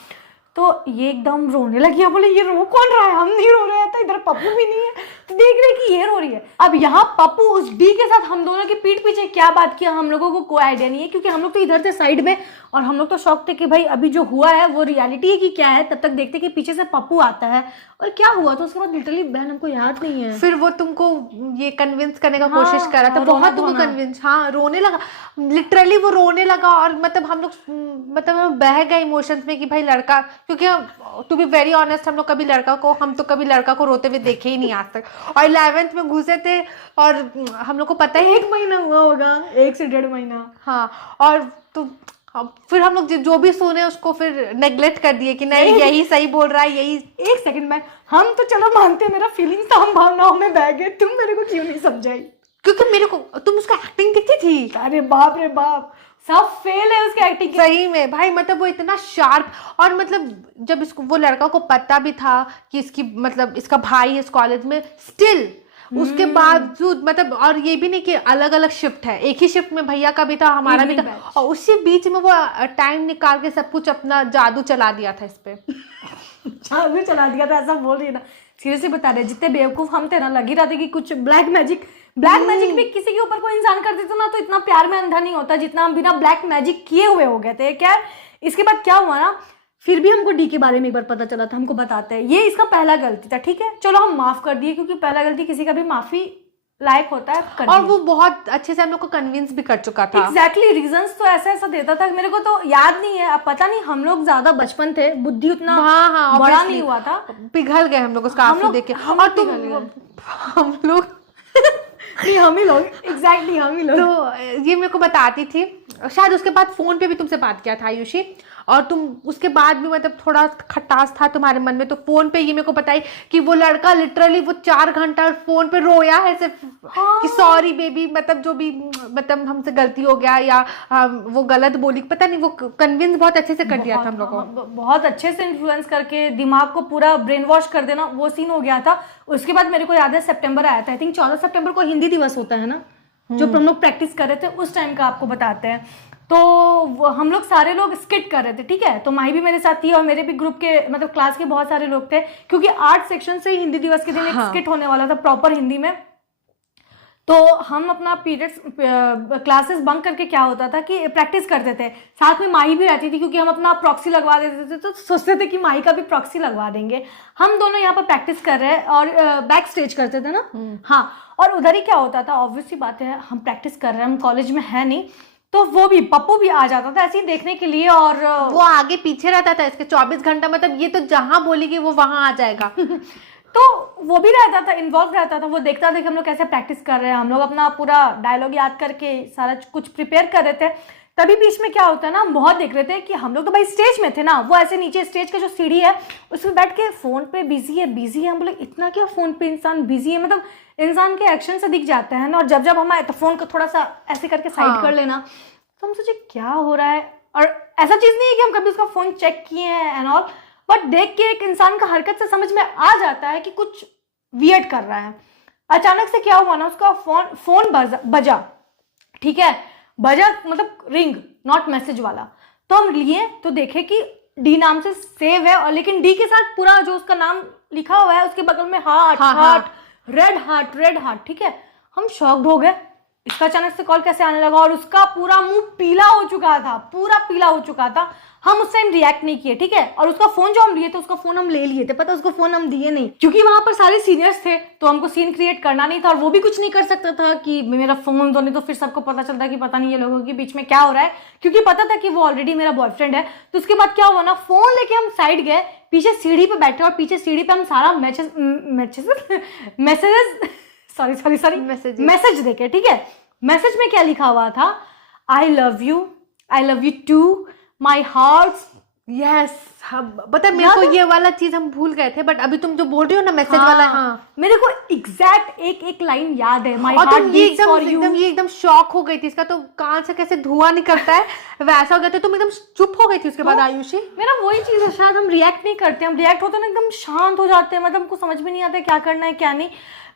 तो ये एकदम रोने लगी, बोले ये रो कौन रहा है, हम नहीं रो रहे थे, इधर पप्पू भी नहीं है, तो देख रहे कि ये रो रही है। अब यहाँ पप्पू उस डी के साथ हम दोनों की पीठ पीछे क्या बात किया हम लोगों को कोई आइडिया नहीं है, क्योंकि हम लोग तो इधर थे साइड में, और हम लोग तो शौक थे कि भाई अभी जो हुआ है वो रियलिटी है कि क्या है। तब तक देखते कि पीछे से पप्पू आता है और क्या हुआ, तो उसके बाद लिटरली बहन हमको याद नहीं है। फिर वो तुमको ये कन्विंस करने का हाँ, कोशिश कर रहा था, बहुत तुमको कन्विंस, हाँ, रोने लगा, लिटरली वो रोने लगा। और मतलब हम लोग मतलब बह गए इमोशंस में कि भाई लड़का, क्योंकि टू बी वेरी ऑनेस्ट हम कभी लड़का को रोते हुए देखे ही नहीं आज तक। और 11th में घुसे थे और हम लोग को पता ही 1 महीना हुआ होगा, 1 से 1.5 महीना। हाँ, और तो फिर हम लोग जो भी सुने उसको फिर नेग्लेक्ट कर दिए कि नहीं यही सही बोल रहा है, यही। 1 सेकंड में हम तो चलो मानते हैं, मेरा फीलिंग्स था, हम भावनाओं में बह गए, तुम मेरे को क्यों नहीं समझाई? क्योंकि मेरे को तुम उसका एक्टिंग दिखती थी। अरे बाप रे बाप, सब फेल है उसकी एक्टिंग। सही में भाई, मतलब वो इतना शार्प, और मतलब जब इसको वो लड़का को पता भी था कि इसकी मतलब इसका भाई इस कॉलेज में, स्टिल उसके बावजूद मतलब, और ये भी नहीं कि अलग अलग शिफ्ट है, एक ही शिफ्ट में भैया का भी था, हमारा भी था, और उसी बीच में वो टाइम निकाल के सब कुछ अपना जादू चला दिया था इस पे। जादू चला दिया था ऐसा बोल रही है ना, सीरियसली बता रहे, जितने बेवकूफ हम थे ना, लगी रहा था कि कुछ ब्लैक मैजिक भी किसी के ऊपर कोई इंसान कर देता ना, तो इतना प्यार में अंधा नहीं होता जितना हम बिना ब्लैक मैजिक किए हुए हो गए थे। क्या इसके बाद क्या हुआ ना, फिर भी हमको डी के बारे में एक बार पता चला था, हमको बताते हैं ये इसका पहला गलती था, ठीक है, चलो हम माफ कर दिए, क्योंकि पहला गलती किसी का भी माफी लायक होता है, कर और वो बहुत अच्छे से हम लोग को कन्विंस भी कर चुका था। एग्जैक्टली, रीजंस तो ऐसा देता था, मेरे को तो याद नहीं है, अब पता नहीं, हम लोग ज्यादा बचपन थे, बुद्धि उतना हाँ, बड़ा नहीं हुआ था, पिघल गए हम लोग उसका आंसू देख के। और तुम हम लोग हम ही लोग एग्जैक्टली हम ही लोग। तो ये मेरे को बताती थी, शायद उसके बाद फोन पे भी तुमसे बात किया था आयुषी, और तुम उसके बाद भी मतलब थोड़ा खटास था तुम्हारे मन में, तो फोन पे ये मेरे को बताई कि वो लड़का लिटरली वो 4 घंटा फोन पे रोया है सिर्फ, हाँ। कि सॉरी बेबी, मतलब जो भी मतलब हमसे गलती हो गया या वो गलत बोली, पता नहीं, वो कन्विंस बहुत अच्छे से कर दिया था हम लोग को, बहुत अच्छे से इन्फ्लुएंस करके दिमाग को पूरा ब्रेन वॉश कर देना, वो सीन हो गया था। उसके बाद मेरे को याद है सितंबर आया था, आई थिंक 14 सितंबर को हिंदी दिवस होता है ना, जो हम लोग प्रैक्टिस कर रहे थे उस टाइम का आपको बताते हैं। तो हम लोग सारे लोग स्किट कर रहे थे, ठीक है, तो माही भी मेरे साथ थी और मेरे भी ग्रुप के मतलब क्लास के बहुत सारे लोग थे, क्योंकि 8 सेक्शन से ही हिंदी दिवस के दिन एक स्किट होने वाला था प्रॉपर हिंदी में। तो हम अपना पीरियड्स क्लासेस बंक करके क्या होता था कि प्रैक्टिस करते थे, साथ में माही भी रहती थी, क्योंकि हम अपना प्रॉक्सी लगवा देते थे, तो सोचते थे कि माही का भी प्रॉक्सी लगवा देंगे। हम दोनों यहाँ पर प्रैक्टिस कर रहे हैं और बैक स्टेज करते थे ना, हाँ, और उधर ही क्या होता था, ऑब्वियसली बात है, हम प्रैक्टिस कर रहे हैं, हम कॉलेज में है नहीं, तो वो भी पप्पू भी आ जाता था ऐसे ही देखने के लिए, और वो आगे पीछे रहता था इसके 24 घंटा, मतलब ये तो जहां बोलेगी वो वहां आ जाएगा। तो वो भी रहता था, इन्वॉल्व रहता था, वो देखता था कि हम लोग कैसे प्रैक्टिस कर रहे हैं, हम लोग अपना पूरा डायलॉग याद करके सारा कुछ प्रिपेयर कर रहे थे। तभी बीच में क्या होता है ना, हम बहुत देख रहे थे कि हम लोग तो भाई स्टेज में थे ना, वो ऐसे नीचे स्टेज का जो सीढ़ी है उसमें बैठ के फोन पे बिजी है। हम बोले इतना क्या फोन पे इंसान बिजी है, मतलब इंसान के एक्शन से दिख जाता है ना, और जब हम आए तो फोन को थोड़ा सा ऐसे करके साइड कर लेना, तो हम सोचे क्या हो रहा है। और ऐसा चीज नहीं है कि हम कभी उसका फोन चेक किए हैं एंड ऑल, बट देख के एक इंसान का हरकत से समझ में आ जाता है कि कुछ वियर्ड कर रहा है। अचानक से क्या हुआ ना, उसका फोन बजा, ठीक है, बजा मतलब रिंग, नॉट मैसेज वाला। तो हम लिए तो देखे कि डी नाम से सेव है, और लेकिन डी के साथ पूरा जो उसका नाम लिखा हुआ है उसके बगल में हार्ट, रेड हार्ट, ठीक है। हम शॉक्ड हो गए, इसका अचानक से कॉल कैसे आने लगा, और उसका पूरा मुंह पीला हो चुका था, पूरा पीला हो चुका था। हम उस टाइम रिएक्ट नहीं किए, ठीक है। और उसका फोन जो हम लिए थे, उसका फोन हम ले लिए थे, पता उसको फोन हम दिए नहीं, क्योंकि वहां पर सारे सीनियर्स थे, तो हमको सीन क्रिएट करना नहीं था, और वो भी कुछ नहीं कर सकता था कि मेरा फोन दो, नहीं तो फिर सबको पता चलता कि पता नहीं ये लोगों के बीच में क्या हो रहा है, क्योंकि पता था कि वो ऑलरेडी मेरा बॉयफ्रेंड है। तो उसके बाद क्या हुआ ना, फोन लेके हम साइड गए, पीछे सीढ़ी पे बैठे, और पीछे सीढ़ी पे हम सारा मैसेज देखे, ठीक है। मैसेज में क्या लिखा हुआ था, I love you too, my heart. Yes, हम पता है, मेरे को ये वाला चीज हम भूल गए थे, बट अभी तुम जो बोल रही हो ना मैसेज वाला, हाँ मेरे को एग्जैक्ट एक लाइन याद है, माई और हार्ट तुम ये बीट्स फॉर यू। एकदम शॉक हो गई थी, इसका तो कान से कैसे धुआं निकलता है वैसा हो गया था, तुम एकदम चुप हो गई थी उसके बाद आयुषी। मेरा वही चीज है, शायद हम रिएक्ट नहीं करते, हम रिएक्ट होते ना एकदम शांत हो जाते हैं, मतलब हमको समझ में नहीं आता क्या करना है क्या नहीं।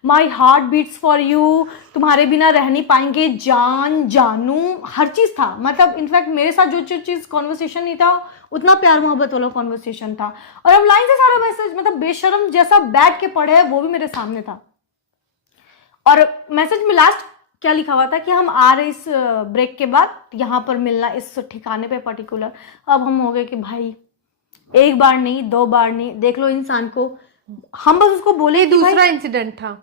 My heart beats for you, तुम्हारे बिना रह नहीं पाएंगे, जानू, हर चीज था। मतलब इनफैक्ट मेरे साथ जो चीज कॉन्वर्सेशन नहीं था, उतना प्यार मोहब्बत वाला कॉन्वर्सेशन था। और अब लाइन से सारा मैसेज, मतलब बेशरम जैसा बैठ के पढ़े, वो भी मेरे सामने था। और मैसेज में लास्ट क्या लिखा हुआ था कि हम आ रहे इस ब्रेक के बाद, यहाँ पर मिलना इस ठिकाने पे पर्टिकुलर। अब हम हो गए कि भाई एक बार नहीं, 2 बार नहीं, देख लो इंसान को। हम बस उसको बोले, दूसरा इंसिडेंट था,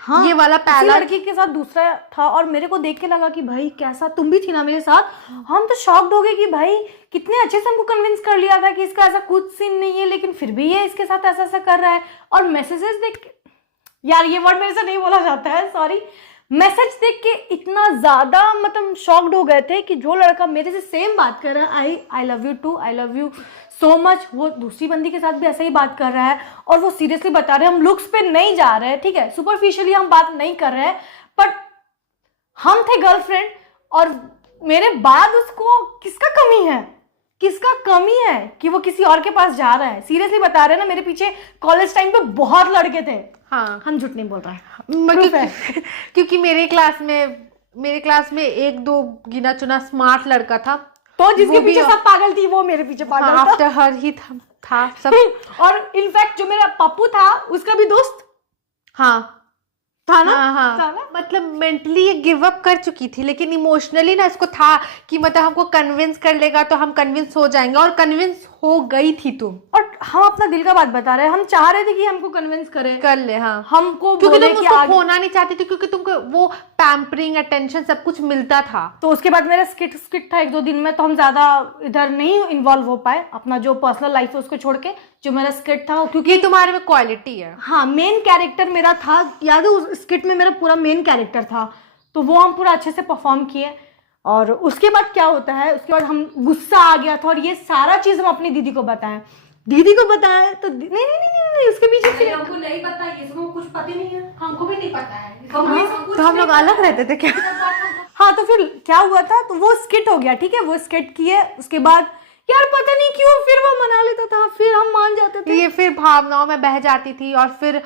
हाँ, ये वाला पहला लड़की के साथ दूसरा था। और मेरे को देख के लगा कि भाई कैसा, तुम भी थी ना मेरे साथ, हम तो शॉक्ड हो गए कि भाई कितने अच्छे से हमको कन्विंस कर लिया था कि इसका ऐसा कुछ सीन नहीं है, लेकिन फिर भी ये इसके साथ ऐसा ऐसा कर रहा है। और मैसेजेस देख के, यार ये वर्ड मेरे से नहीं बोला जाता है, सॉरी, मैसेज देख के इतना ज्यादा मतलब शॉक्ड हो गए थे कि जो लड़का मेरे से सेम बात कर रहा है, I love you too, I love you so much, वो दूसरी बंदी के साथ भी ऐसा ही बात कर रहा है। और वो सीरियसली बता रहे हैं, हम लुक्स पे नहीं जा रहे हैं, ठीक है, सुपरफिशियली हम बात नहीं कर रहे हैं, बट हम थे गर्लफ्रेंड। और मेरे बाद उसको किसका कमी है कि वो किसी और के पास जा रहा है। सीरियसली बता रहे हैं ना, मेरे पीछे कॉलेज टाइम पे बहुत लड़के थे, हाँ हम झूठ नहीं बोल रहे हैं। क्योंकि मेरे क्लास में 1-2 गिना चुना स्मार्ट लड़का था, तो जिसके पीछे सब पागल थी, वो मेरे पीछे पागल था। आफ्टर हर ही था सब। और इनफैक्ट जो मेरा पप्पू था, उसका भी दोस्त हाँ था ना, हाँ। मतलब मेंटली ये गिव अप कर चुकी थी, लेकिन इमोशनली ना इसको था कि मतलब हमको कन्विंस कर लेगा तो हम कन्विंस हो जाएंगे, और कन्विंस हो गई थी तुम। और हम अपना दिल का बात बता रहे हैं, हम चाह रहे थे कि हमको कन्विंस कर ले, हाँ, हमको क्योंकि बोले तुम कि उसको खोना नहीं चाहती थी, क्योंकि तुमको वो पैम्परिंग, अटेंशन सब कुछ मिलता था। तो उसके बाद मेरा स्किट था 1-2 दिन में, तो हम ज्यादा इधर नहीं इन्वॉल्व हो पाए, अपना जो पर्सनल लाइफ है उसको छोड़ के, जो मेरा स्किट था, क्योंकि तुम्हारे में क्वालिटी है। हाँ, मेन कैरेक्टर मेरा था, याद है उस स्किट में मेरा पूरा मेन कैरेक्टर था, तो वो हम पूरा अच्छे से परफॉर्म किए। और उसके बाद क्या होता है, उसके बाद हम गुस्सा आ गया था, और ये सारा चीज हम अपनी दीदी को बताएं, तो नहीं, उसके पीछे हमको नहीं पता, ये सबको कुछ पता नहीं है, हमको भी नहीं पता है, तो हम लोग अलग रहते थे क्या? हाँ, तो फिर क्या हुआ था, तो वो स्किट हो गया, ठीक है, वो स्किट किए, उसके बाद यार पता नहीं क्यों फिर वो मना लेता था, फिर हम मान जाते थे, ये फिर भावनाओं में बह जाती थी, और फिर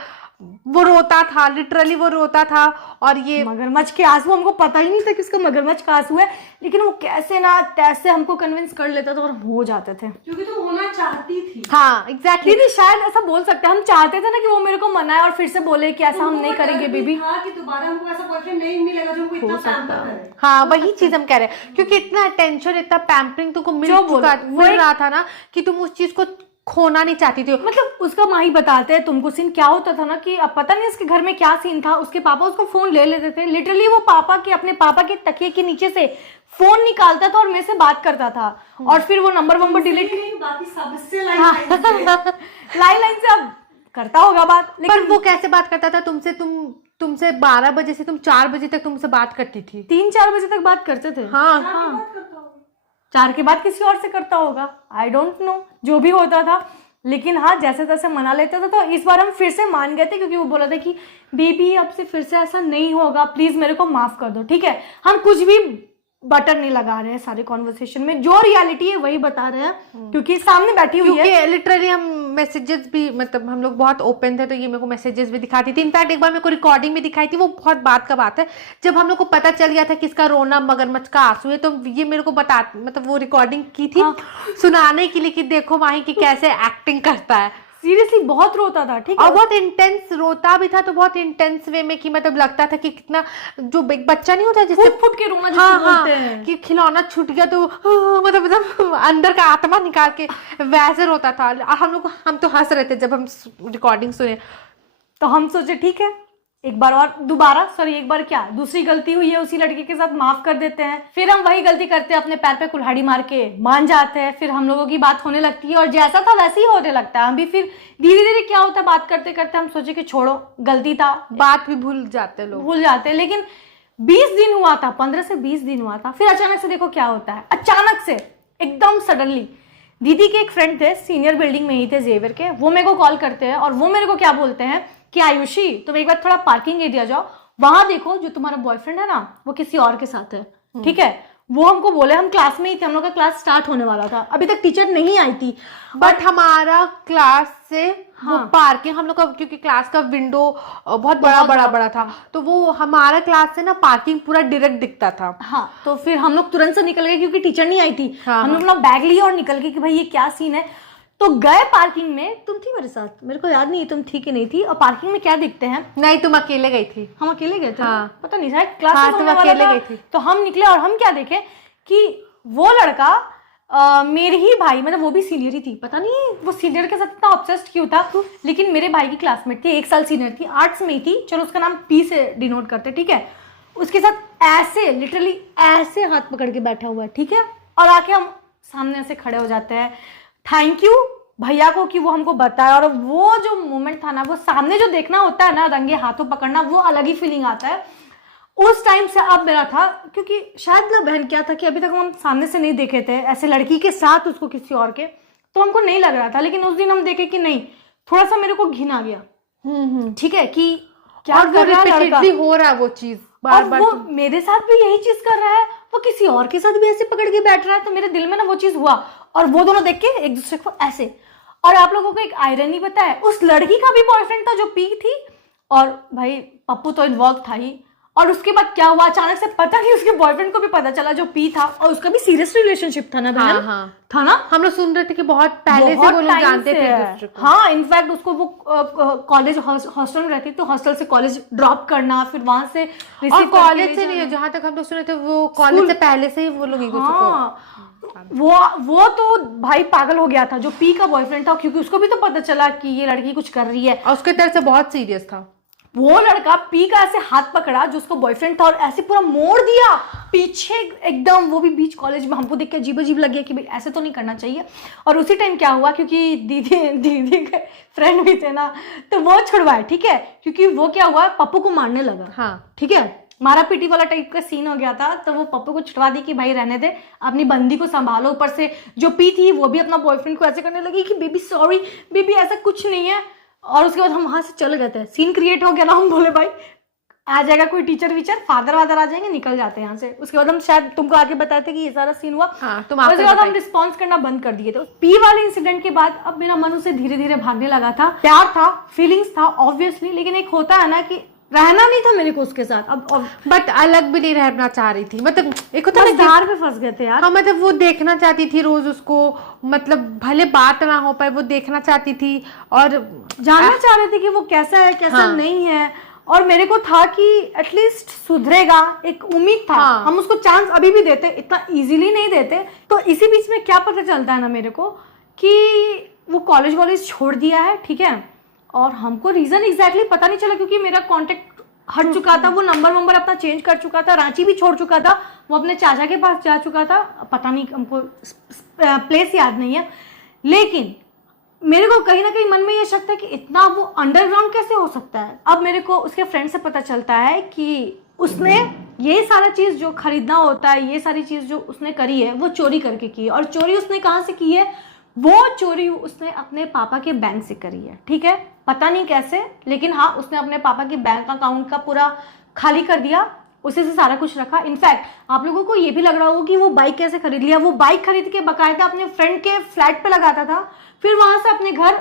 वो रोता था, लिटरली वो रोता था। और ये मगरमच्छ के आंसू, हमको पता ही नहीं था कि उसका मगरमच्छ का आंसू है, लेकिन वो कैसे ना तैसे हमको कन्विंस कर लेता था, और हम हो जाते थे, क्योंकि तो होना चाहती थी। हाँ एग्जैक्टली, दीदी शायद ऐसा बोल सकते हैं, हम चाहते थे ना कि वो मेरे को मनाए और फिर से बोले कि ऐसा हम नहीं करेंगे बेबी, कि दोबारा हमको ऐसा बॉयफ्रेंड नहीं मिलेगा जो हमको इतना पैम्पर करे। हाँ वही चीज हम कह रहे हैं, क्योंकि इतना अटेंशन, इतना पैम्परिंग तुमको मिल रहा था ना, कि तुम उस चीज को खोना नहीं चाहती थी। मतलब उसका माही बताते हैं तुमको सीन क्या होता था ना, कि अब पता नहीं उसके घर में क्या सीन था, उसके पापा उसको फोन ले लेते थे, लिटरली वो अपने पापा के तकिए के नीचे से फोन निकालता था और मेरे से बात करता था, और फिर वो नंबर डिलीट, बाकी सबसे लाइन से अब करता होगा बात, लेकिन वो कैसे बात करता था तुमसे 12 बजे से तुम 4 बजे तक तुमसे बात करती थी, 3-4 बजे तक बात करते थे। हाँ 4 के बाद किसी और से करता होगा, आई डोंट नो, जो भी होता था, लेकिन हाँ जैसे तैसे मना लेता था। तो इस बार हम फिर से मान गए थे, क्योंकि वो बोला था कि बेबी अब से फिर से ऐसा नहीं होगा, प्लीज मेरे को माफ कर दो, ठीक है। हम कुछ भी बटर नहीं लगा रहे हैं सारे कॉन्वर्सेशन में, जो रियलिटी है वही बता रहे हैं, क्योंकि सामने बैठी हुई है। क्योंकि लिटरली हम मैसेजेस भी, मतलब हम लोग बहुत ओपन थे, तो ये मेरे को मैसेजेस भी दिखाती थी, इनफैक्ट एक बार मेरे को रिकॉर्डिंग भी दिखाई थी। वो बहुत बात का बात है, जब हम लोग को पता चल गया था कि इसका रोना मगरमच्छ का आंसू है, तो ये मेरे को मतलब वो रिकॉर्डिंग की थी, सुनाने के लिए कि देखो माही की कैसे एक्टिंग करता है। सीरियसली बहुत रोता था, ठीक है। और बहुत इंटेंस रोता भी था, तो बहुत इंटेंस वे में कि मतलब लगता था कि कितना, जो एक बच्चा नहीं होता जिससे फुट फुट के रोना हाँ जिसको बोलते हैं। हाँ, कि खिलौना छूट गया तो मतलब अंदर का आत्मा निकाल के वैसे रोता था। और हम तो हंस रहे थे जब हम रिकॉर्डिंग सुने। तो हम सोचे ठीक है, एक बार और दोबारा, सॉरी एक बार क्या, दूसरी गलती हुई है उसी लड़के के साथ, माफ कर देते हैं। फिर हम वही गलती करते हैं, अपने पैर पे कुल्हाड़ी मार के मान जाते हैं। फिर हम लोगों की बात होने लगती है और जैसा था वैसे ही होने लगता है। हम भी फिर धीरे धीरे क्या होता है, बात करते करते हम सोचे कि छोड़ो, गलती था, बात भी भूल जाते लोग, भूल जाते हैं। लेकिन 20 दिन हुआ था, 15 से 20 दिन हुआ था। फिर अचानक से देखो क्या होता है, अचानक से एकदम सडनली दीदी के एक फ्रेंड थे, सीनियर बिल्डिंग में ही थे जेवियर के, वो मेरे को कॉल करते हैं और वो मेरे को क्या बोलते हैं कि आयुषी तुम एक बार थोड़ा पार्किंग एरिया जाओ, वहां देखो जो तुम्हारा बॉयफ्रेंड है ना वो किसी और के साथ है, ठीक है। वो हमको बोले, हम क्लास में ही थे, हम लोग का क्लास स्टार्ट होने वाला था, अभी तक टीचर नहीं आई थी। बट हमारा क्लास से वो पार्किंग, हम लोग का क्योंकि क्लास का विंडो बहुत बड़ा था, तो वो हमारा क्लास से ना पार्किंग पूरा डायरेक्ट दिखता था। हाँ, तो फिर हम लोग तुरंत से निकल गए क्योंकि टीचर नहीं आई थी। हाँ, हम लोग अपना बैग लिया और निकल गए कि भाई ये क्या सीन है। तो गए पार्किंग में, तुम थी मेरे साथ, मेरे को याद नहीं तुम थी कि नहीं थी। और पार्किंग में क्या दिखते हैं, नहीं तुम अकेले गई थी। हम अकेले गए थे, हाँ। पता नहीं शायद क्लास हाँ, में तुम होने वाला अकेले था। गई थी। तो हम निकले और हम क्या देखे कि वो लड़का मेरे ही भाई, मतलब वो भी सीनियर ही थी, पता नहीं वो सीनियर के साथ इतना ऑब्सेस्ड क्यों था, लेकिन मेरे भाई की क्लासमेट थी, 1 साल सीनियर थी, आर्ट्स में ही थी, चलो उसका नाम पी से डिनोट करते, ठीक है। उसके साथ ऐसे लिटरली ऐसे हाथ पकड़ के बैठा हुआ है, ठीक है। और आके हम सामने से खड़े हो जाते हैं, थैंक यू भैया को कि वो हमको बताया। और वो जो मोमेंट था ना, वो सामने जो देखना होता है ना, रंगे हाथों पकड़ना, वो अलग ही फीलिंग आता है उस टाइम से। अब मेरा था, क्योंकि शायद ना बहन क्या था कि अभी तक हम सामने से नहीं देखे थे ऐसे लड़की के साथ उसको किसी और के, तो हमको नहीं लग रहा था। लेकिन उस दिन हम देखे कि नहीं, थोड़ा सा मेरे को घिन आ गया, ठीक है, कि क्या कर रहा है लड़का, रिपीटेडली हो रहा है वो चीज बार बार। वो मेरे साथ भी यही चीज कर रहा है, वो किसी और के साथ भी ऐसे पकड़ के बैठ रहा है। तो मेरे दिल में ना वो चीज हुआ, और वो दोनों देख के एक दूसरे को ऐसे। और आप लोगों को एक आयरनी पता है, उस लड़की का भी बॉयफ्रेंड था जो पी थी, और भाई पप्पू तो इन्वॉल्व था ही। और उसके बाद क्या हुआ, अचानक से पता नहीं उसके बॉयफ्रेंड को भी पता चला जो पी था, और उसका भी सीरियस रिलेशनशिप था ना बहन। हाँ। था ना, हम लोग सुन रहे थे कि बहुत पहले से वो लोग जानते थे एक दूसरे को। हाँ, इनफैक्ट उसको वो कॉलेज हॉस्टल में रहती, तो हॉस्टल से कॉलेज ड्रॉप करना, फिर वहां से और कॉलेज से नहीं है, जहां तक हम लोग सुने थे वो कॉलेज से पहले से ही वो लोग एक दूसरे को। वो तो भाई पागल हो गया था जो पी का बॉयफ्रेंड था, क्योंकि उसको भी तो पता चला कि ये लड़की कुछ कर रही है, और उसके तरफ से बहुत सीरियस था। वो लड़का पी का ऐसे हाथ पकड़ा जो उसका बॉयफ्रेंड था, और ऐसे पूरा मोड़ दिया पीछे एकदम, वो भी बीच कॉलेज में। हमको देख के अजीब अजीब लग गया कि भाई ऐसे तो नहीं करना चाहिए। और उसी टाइम क्या हुआ, क्योंकि दीदी के फ्रेंड भी थे ना, तो वो छुड़वाए, ठीक है, क्योंकि वो क्या हुआ, पप्पू को मारने लगा। हाँ, ठीक है, मारा पीटी वाला टाइप का सीन हो गया था। तो वो पप्पू को छुड़वा दी कि भाई रहने दे, अपनी बंदी को संभालो। ऊपर से जो पी थी वो भी अपना बॉयफ्रेंड को ऐसे करने लगी कि बेबी सॉरी, बेबी ऐसा कुछ नहीं है। और उसके बाद हम वहां से चले गए थे, सीन क्रिएट हो गया ना। हम बोले भाई आ जाएगा कोई टीचर वीचर, फादर वादर आ जाएंगे, निकल जाते हैं यहाँ से। उसके बाद हम शायद तुमको आगे बताए थे कि ये सारा सीन हुआ। हाँ, और उसके बाद हम रिस्पॉन्स करना बंद कर दिए थे। पी वाले इंसिडेंट के बाद अब मेरा मन उसे धीरे धीरे भागने लगा था। प्यार था, फीलिंग्स था ऑब्वियसली, लेकिन एक होता है ना कि रहना नहीं था मेरे को उसके साथ। अब बट अलग भी नहीं रहना चाह रही थी, मतलब एक होता बस धार पे फंस गए थे यार। हाँ, मतलब वो देखना चाहती थी रोज उसको, मतलब भले बात ना हो पाए, वो देखना चाहती थी और जानना चाह रहे थे कि वो कैसा है, कैसा नहीं है। और मेरे को था कि एटलीस्ट सुधरेगा, एक उम्मीद था। हम उसको चांस अभी भी देते, इतना इजीली नहीं देते। तो इसी बीच में क्या पता चलता है ना मेरे को कि वो कॉलेज वॉलेज छोड़ दिया है, ठीक है। और हमको रीजन एग्जैक्टली पता नहीं चला, क्योंकि मेरा कांटेक्ट हट चुका था, वो नंबर अपना चेंज कर चुका था, रांची भी छोड़ चुका था, वो अपने चाचा के पास जा चुका था। पता नहीं, हमको प्लेस याद नहीं है। लेकिन मेरे को कहीं ना कहीं मन में ये शक था कि इतना वो अंडरग्राउंड कैसे हो सकता है। अब मेरे को उसके फ्रेंड से पता चलता है कि उसने ये सारा चीज जो खरीदना होता है, ये सारी चीज जो उसने करी है, वो चोरी करके की है। और चोरी उसने कहाँ से की है, वो चोरी उसने अपने पापा के बैंक से करी है, ठीक है। पता नहीं कैसे, लेकिन हाँ, उसने अपने पापा के बैंक अकाउंट का पूरा खाली कर दिया, उसी से सारा कुछ रखा। इनफैक्ट आप लोगों को ये भी लग रहा होगा कि वो बाइक कैसे खरीद लिया। वो बाइक खरीद के बकायदा अपने फ्रेंड के फ्लैट पे लगाता था, फिर वहां से अपने घर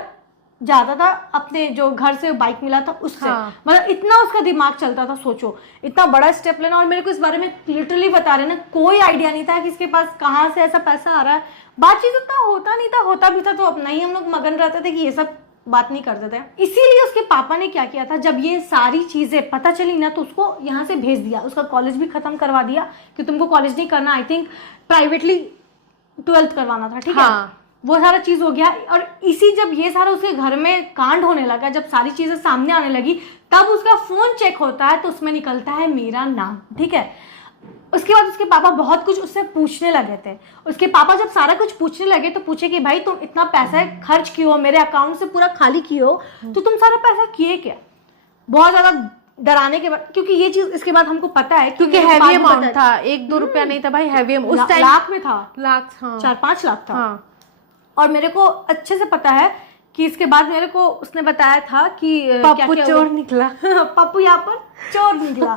जाता था, अपने जो घर से बाइक मिला था उससे। मतलब इतना उसका दिमाग चलता था, सोचो इतना बड़ा स्टेप लेना। और मेरे को इस बारे में लिटरली बता रहे ना, कोई आइडिया नहीं था कि इसके पास कहाँ से ऐसा पैसा आ रहा है। बातचीत उतना होता नहीं था, होता भी था तो अपना ही हम लोग मगन रहते थे कि ये सब बात नहीं करते थे। इसीलिए उसके पापा ने क्या किया था, जब ये सारी चीजें पता चली ना तो उसको यहाँ से भेज दिया, उसका कॉलेज भी खत्म करवा दिया कि तुमको कॉलेज नहीं करना, आई थिंक प्राइवेटली 12th करवाना था, ठीक है। वो सारा चीज हो गया। और इसी जब ये सारा उसके घर में कांड होने लगा, जब सारी चीजें सामने आने लगी, तब उसका फोन चेक होता है तो उसमें निकलता है मेरा नाम, ठीक है। उसके बाद उसके पापा बहुत कुछ उससे पूछने लगे थे। उसके पापा जब सारा कुछ पूछने लगे तो पूछे कि भाई तुम इतना पैसा खर्च किए हो, मेरे अकाउंट से पूरा खाली किए हो, तो तुम सारा पैसा किए क्या। बहुत ज्यादा डराने के बाद, क्योंकि ये चीज इसके बाद हमको पता है क्योंकि हैवी अमाउंट था, 1-2 रुपया नहीं था भाई, हैवी उस टाइम लाख में था, लाख, हाँ 4-5 लाख था। हाँ। और मेरे को अच्छे से पता है कि इसके बाद मेरे को उसने बताया था कि पप्पू चोर निकला। पप्पू यहाँ पर चोर निकला।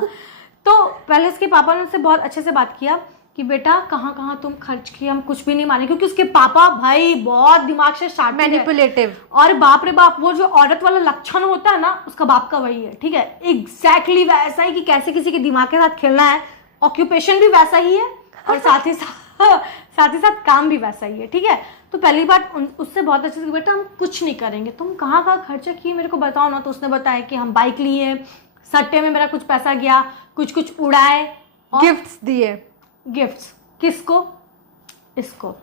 तो पहले उसके पापा ने उससे बहुत अच्छे से बात किया कि बेटा कहाँ कहाँ तुम खर्च किए, हम कुछ भी नहीं माने, क्योंकि उसके पापा भाई बहुत दिमाग से शार्प, मैनिपुलेटिव, और बाप रे बाप, वो जो औरत वाला लक्षण होता है ना, उसका बाप का वही है, ठीक है। एग्जैक्टली वैसा ही कि कैसे किसी के दिमाग के साथ खेलना है, ऑक्यूपेशन भी वैसा ही है और साथ ही साथ काम भी वैसा ही है, ठीक है। तो पहली बात उससे बहुत अच्छे से, बेटा हम कुछ नहीं करेंगे, तुम कहाँ कहाँ खर्चा किए मेरे को बताओ ना। तो उसने बताया कि हम बाइक लिए, सट्टे में मेरा कुछ पैसा गया, कुछ उड़ाए, गिफ्ट्स दिए। गिफ्ट्स किसको, इसको,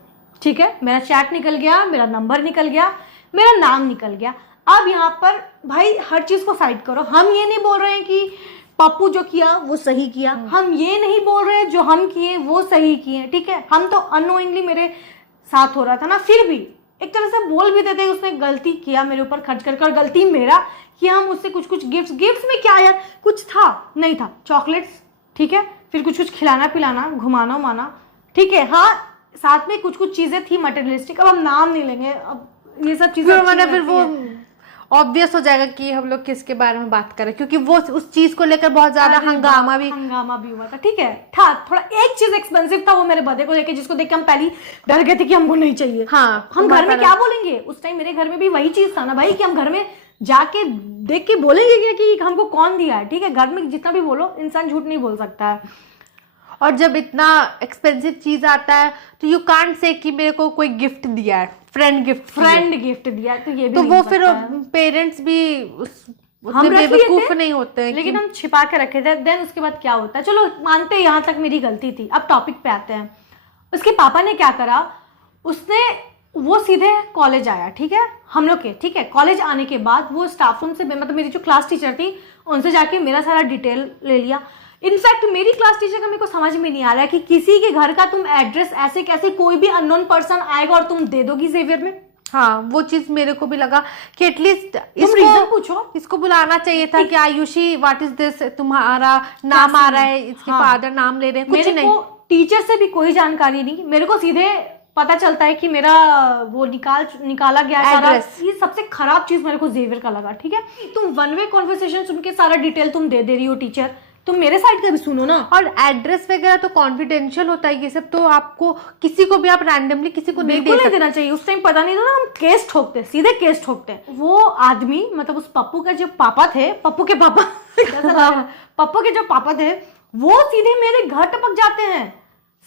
ठीक है। मेरा चैट निकल गया, मेरा नंबर निकल गया, मेरा नाम निकल गया। अब यहाँ पर भाई हर चीज को साइड करो। हम ये नहीं बोल रहे हैं कि पप्पू जो किया वो सही किया, हम ये नहीं बोल रहे जो हम किए वो सही किए, ठीक है। हम तो अननोइंगली मेरे साथ हो रहा था ना, फिर भी एक तरह से बोल भी देते उसने गलती किया मेरे ऊपर खर्च करके, और गलती मेरा कि हम उससे कुछ गिफ्ट्स में क्या यार, कुछ था नहीं था, चॉकलेट्स, ठीक है, फिर कुछ खिलाना पिलाना, घुमाना उमाना, ठीक है। हाँ, साथ में कुछ चीजें थी मटेरियलिस्टिक, अब हम नाम नहीं लेंगे, अब ये सब चीजें फिर वो ऑब्वियस हो जाएगा कि हम लोग किसके बारे में बात करें, क्योंकि वो उस चीज को लेकर बहुत ज्यादा हंगामा भी हुआ था, ठीक है। था थोड़ा एक चीज एक्सपेंसिव था, वो मेरे बर्थडे को लेके, जिसको देख के हम पहले डर गए थे कि हमको नहीं चाहिए। हाँ, हम घर में क्या बोलेंगे, उस टाइम मेरे घर में भी वही चीज था ना भाई, कि हम घर में जाके देख के बोलेंगे कि हमको कौन दिया है, ठीक है। घर में जितना भी बोलो, इंसान झूठ नहीं बोल सकता है। और जब इतना एक्सपेंसिव चीज आता है तो यू कांट से कि मेरे को कोई गिफ्ट दिया है, फ्रेंड गिफ्ट दिया, तो ये भी तो नहीं वो हो फिर सकता है। पेरेंट्स भी हम बेवकूफ नहीं होते हैं, लेकिन हम छिपा के रखे थे। देन उसके बाद क्या होता है, चलो मानते हैं यहाँ तक मेरी गलती थी। अब टॉपिक पे आते हैं। उसके पापा ने क्या करा, वो सीधे कॉलेज आया, ठीक है, हम लोग के, ठीक है। कॉलेज आने के बाद वो स्टाफ रूम से, मतलब मेरी जो क्लास टीचर थी उनसे जाके मेरा सारा डिटेल ले लिया। इनफैक्ट मेरी क्लास टीचर का मेरे को समझ में नहीं आ रहा है कि किसी के घर का तुम एड्रेस ऐसे कैसे, कोई भी अननोन पर्सन आएगा और तुम दे दोगी जेवियर में। हाँ, वो चीज मेरे को भी लगा कि एटलीस्ट रीजन पूछो, इसको बुलाना चाहिए था कि आयुषी व्हाट इज दिस, तुम्हारा नाम आ रहा है, इसके फादर नाम ले रहे हैं, कुछ नहीं। टीचर से भी कोई जानकारी नहीं, मेरे को सीधे पता चलता है कि मेरा वो निकाला गया एड्रेस। ये सबसे खराब चीज मेरे को जेवियर का लगा, ठीक है। तुम वन वे कॉन्वर्सेशन सुन के सारा डिटेल तुम दे रही हो टीचर, तुम मेरे साइड का भी सुनो ना। और एड्रेस वगैरह तो कॉन्फिडेंशियल होता है, ये सब तो आपको किसी को भी आप रैंडमली किसी को नहीं देना चाहिए। उस टाइम पता नहीं था ना, हम केस ठोकते, सीधे केस ठोकते। वो आदमी, मतलब उस पप्पू का जो पापा थे, पप्पू के जो पापा थे, वो सीधे मेरे घर टपक जाते हैं,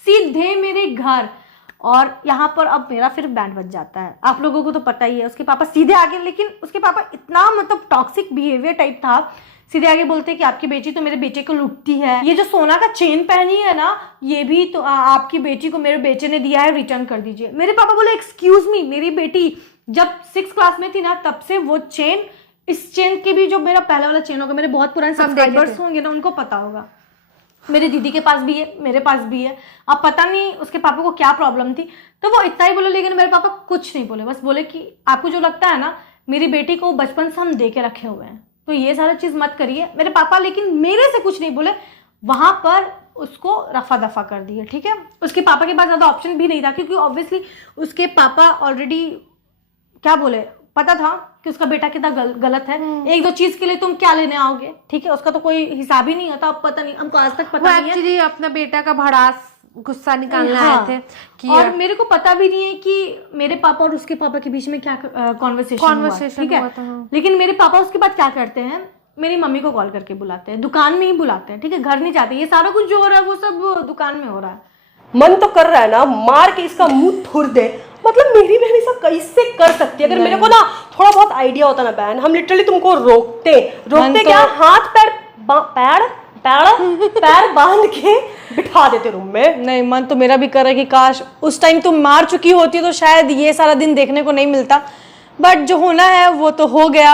सीधे मेरे घर। और यहाँ पर अब मेरा फिर बैंड बज जाता है, आप लोगों को तो पता ही है। उसके पापा सीधे आगे, लेकिन उसके पापा इतना मतलब टॉक्सिक बिहेवियर टाइप था, सीधे आगे बोलते कि आपकी बेटी तो मेरे बेटे को लूटती है, ये जो सोना का चेन पहनी है ना, ये भी तो आपकी बेटी को मेरे बेटे ने दिया है, रिटर्न कर दीजिए। मेरे पापा बोले एक्सक्यूज मी, मेरी बेटी जब 6th क्लास में थी ना, तब से वो चेन, इस चेन के भी जो मेरा पहला वाला चेन होगा, मेरे बहुत पुराने सब्सक्राइबर्स होंगे ना, उनको पता होगा, मेरी दीदी के पास भी है, मेरे पास भी है। अब पता नहीं उसके पापा को क्या प्रॉब्लम थी, तो वो इतना ही बोले, लेकिन मेरे पापा कुछ नहीं बोले, बस बोले कि आपको जो लगता है ना, मेरी बेटी को बचपन से हम दे के रखे हुए हैं, तो ये सारा चीज मत करिए। मेरे पापा लेकिन मेरे से कुछ नहीं बोले, वहां पर उसको रफा दफा कर दिए, ठीक है। उसके पापा के पास ज्यादा ऑप्शन भी नहीं था, क्योंकि ऑब्वियसली उसके पापा ऑलरेडी क्या बोले, पता था कि उसका बेटा कितना गलत है। एक दो चीज के लिए तुम क्या लेने आओगे, ठीक है, उसका तो कोई हिसाब ही नहीं होता। अब पता नहीं, हमको आज तक पता नहीं है। एक्चुअली अपना बेटा का भड़ास गुस्सा निकालने आए थे कि, और मेरे को पता भी नहीं है कि मेरे पापा और उसके पापा के बीच में क्या कॉन्वर्सेशन हुआ, ठीक है। लेकिन मेरे पापा उसके बाद क्या करते हैं, मेरी मम्मी को कॉल करके बुलाते हैं, दुकान में ही बुलाते हैं, ठीक है, घर नहीं जाते। ये सारा कुछ जो हो रहा है वो सब दुकान में हो रहा है। मन तो कर रहा है ना मार के इसका मुंह थुर दे, मतलब मेरी बहन ऐसा कैसे कर सकती है। अगर मेरे को ना थोड़ा बहुत आइडिया होता ना बहन, हम लिटरली तुमको रोकते तो- क्या, हाथ पैर बांध के बिठा देते रूम में। नहीं, मन तो मेरा भी कर रहा है कि काश उस टाइम तुम मार चुकी होती तो शायद ये सारा दिन देखने को नहीं मिलता, बट जो होना है वो तो हो गया।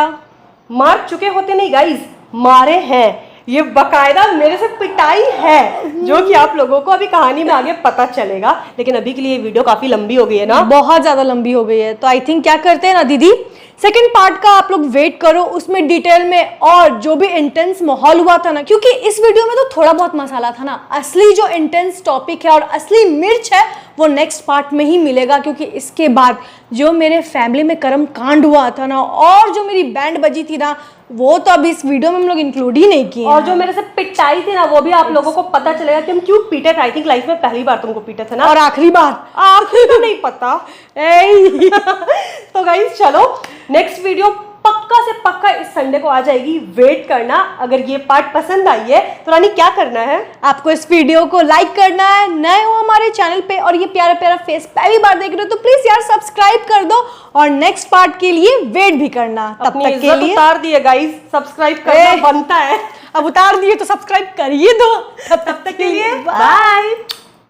मार चुके होते नहीं गाइस, मारे हैं, ये बकायदा मेरे से पिटाई है, जो कि आप लोगों को अभी कहानी में आगे पता चलेगा। लेकिन अभी के लिए वीडियो काफी लंबी हो गई है ना, बहुत ज्यादा लंबी हो गई है, तो आई थिंक क्या करते हैं ना दीदी, सेकंड पार्ट का आप लोग वेट करो, उसमें डिटेल में और जो भी इंटेंस माहौल हुआ था ना, क्योंकि इस वीडियो में तो थोड़ा बहुत मसाला था ना, असली जो इंटेंस टॉपिक है और असली मिर्च है वो नेक्स्ट पार्ट में ही मिलेगा। क्योंकि इसके बाद जो मेरे फैमिली में कर्म कांड हुआ था ना, और जो मेरी बैंड बजी थी ना, वो तो अभी इस वीडियो में हम लोग इंक्लूड ही नहीं किए। और जो मेरे से पिटाई थी ना, वो भी आप लोगों को पता चलेगा कि हम क्यों पीटे थे। आई थिंक लाइफ में पहली बार तुमको पीटे थे ना, और आखिरी बार, आखिरी तो नहीं पता। तो गाइस चलो, नेक्स्ट वीडियो पक्का से पक्का इस संडे को आ जाएगी, वेट करना। अगर ये पार्ट पसंद आई है तो रानी क्या करना है, आपको इस वीडियो को लाइक करना है, नए हो हमारे चैनल पे और ये प्यारा प्यारा फेस पहली बार देख रहे हो तो प्लीज यार सब्सक्राइब कर दो, और नेक्स्ट पार्ट के लिए वेट भी करना। तब अपनी तक के इज्जत लिए उतार दिए गाइस, सब्सक्राइब करना बनता है। अब उतार दिए तो सब्सक्राइब करिए दो। तब तक के लिए बाय।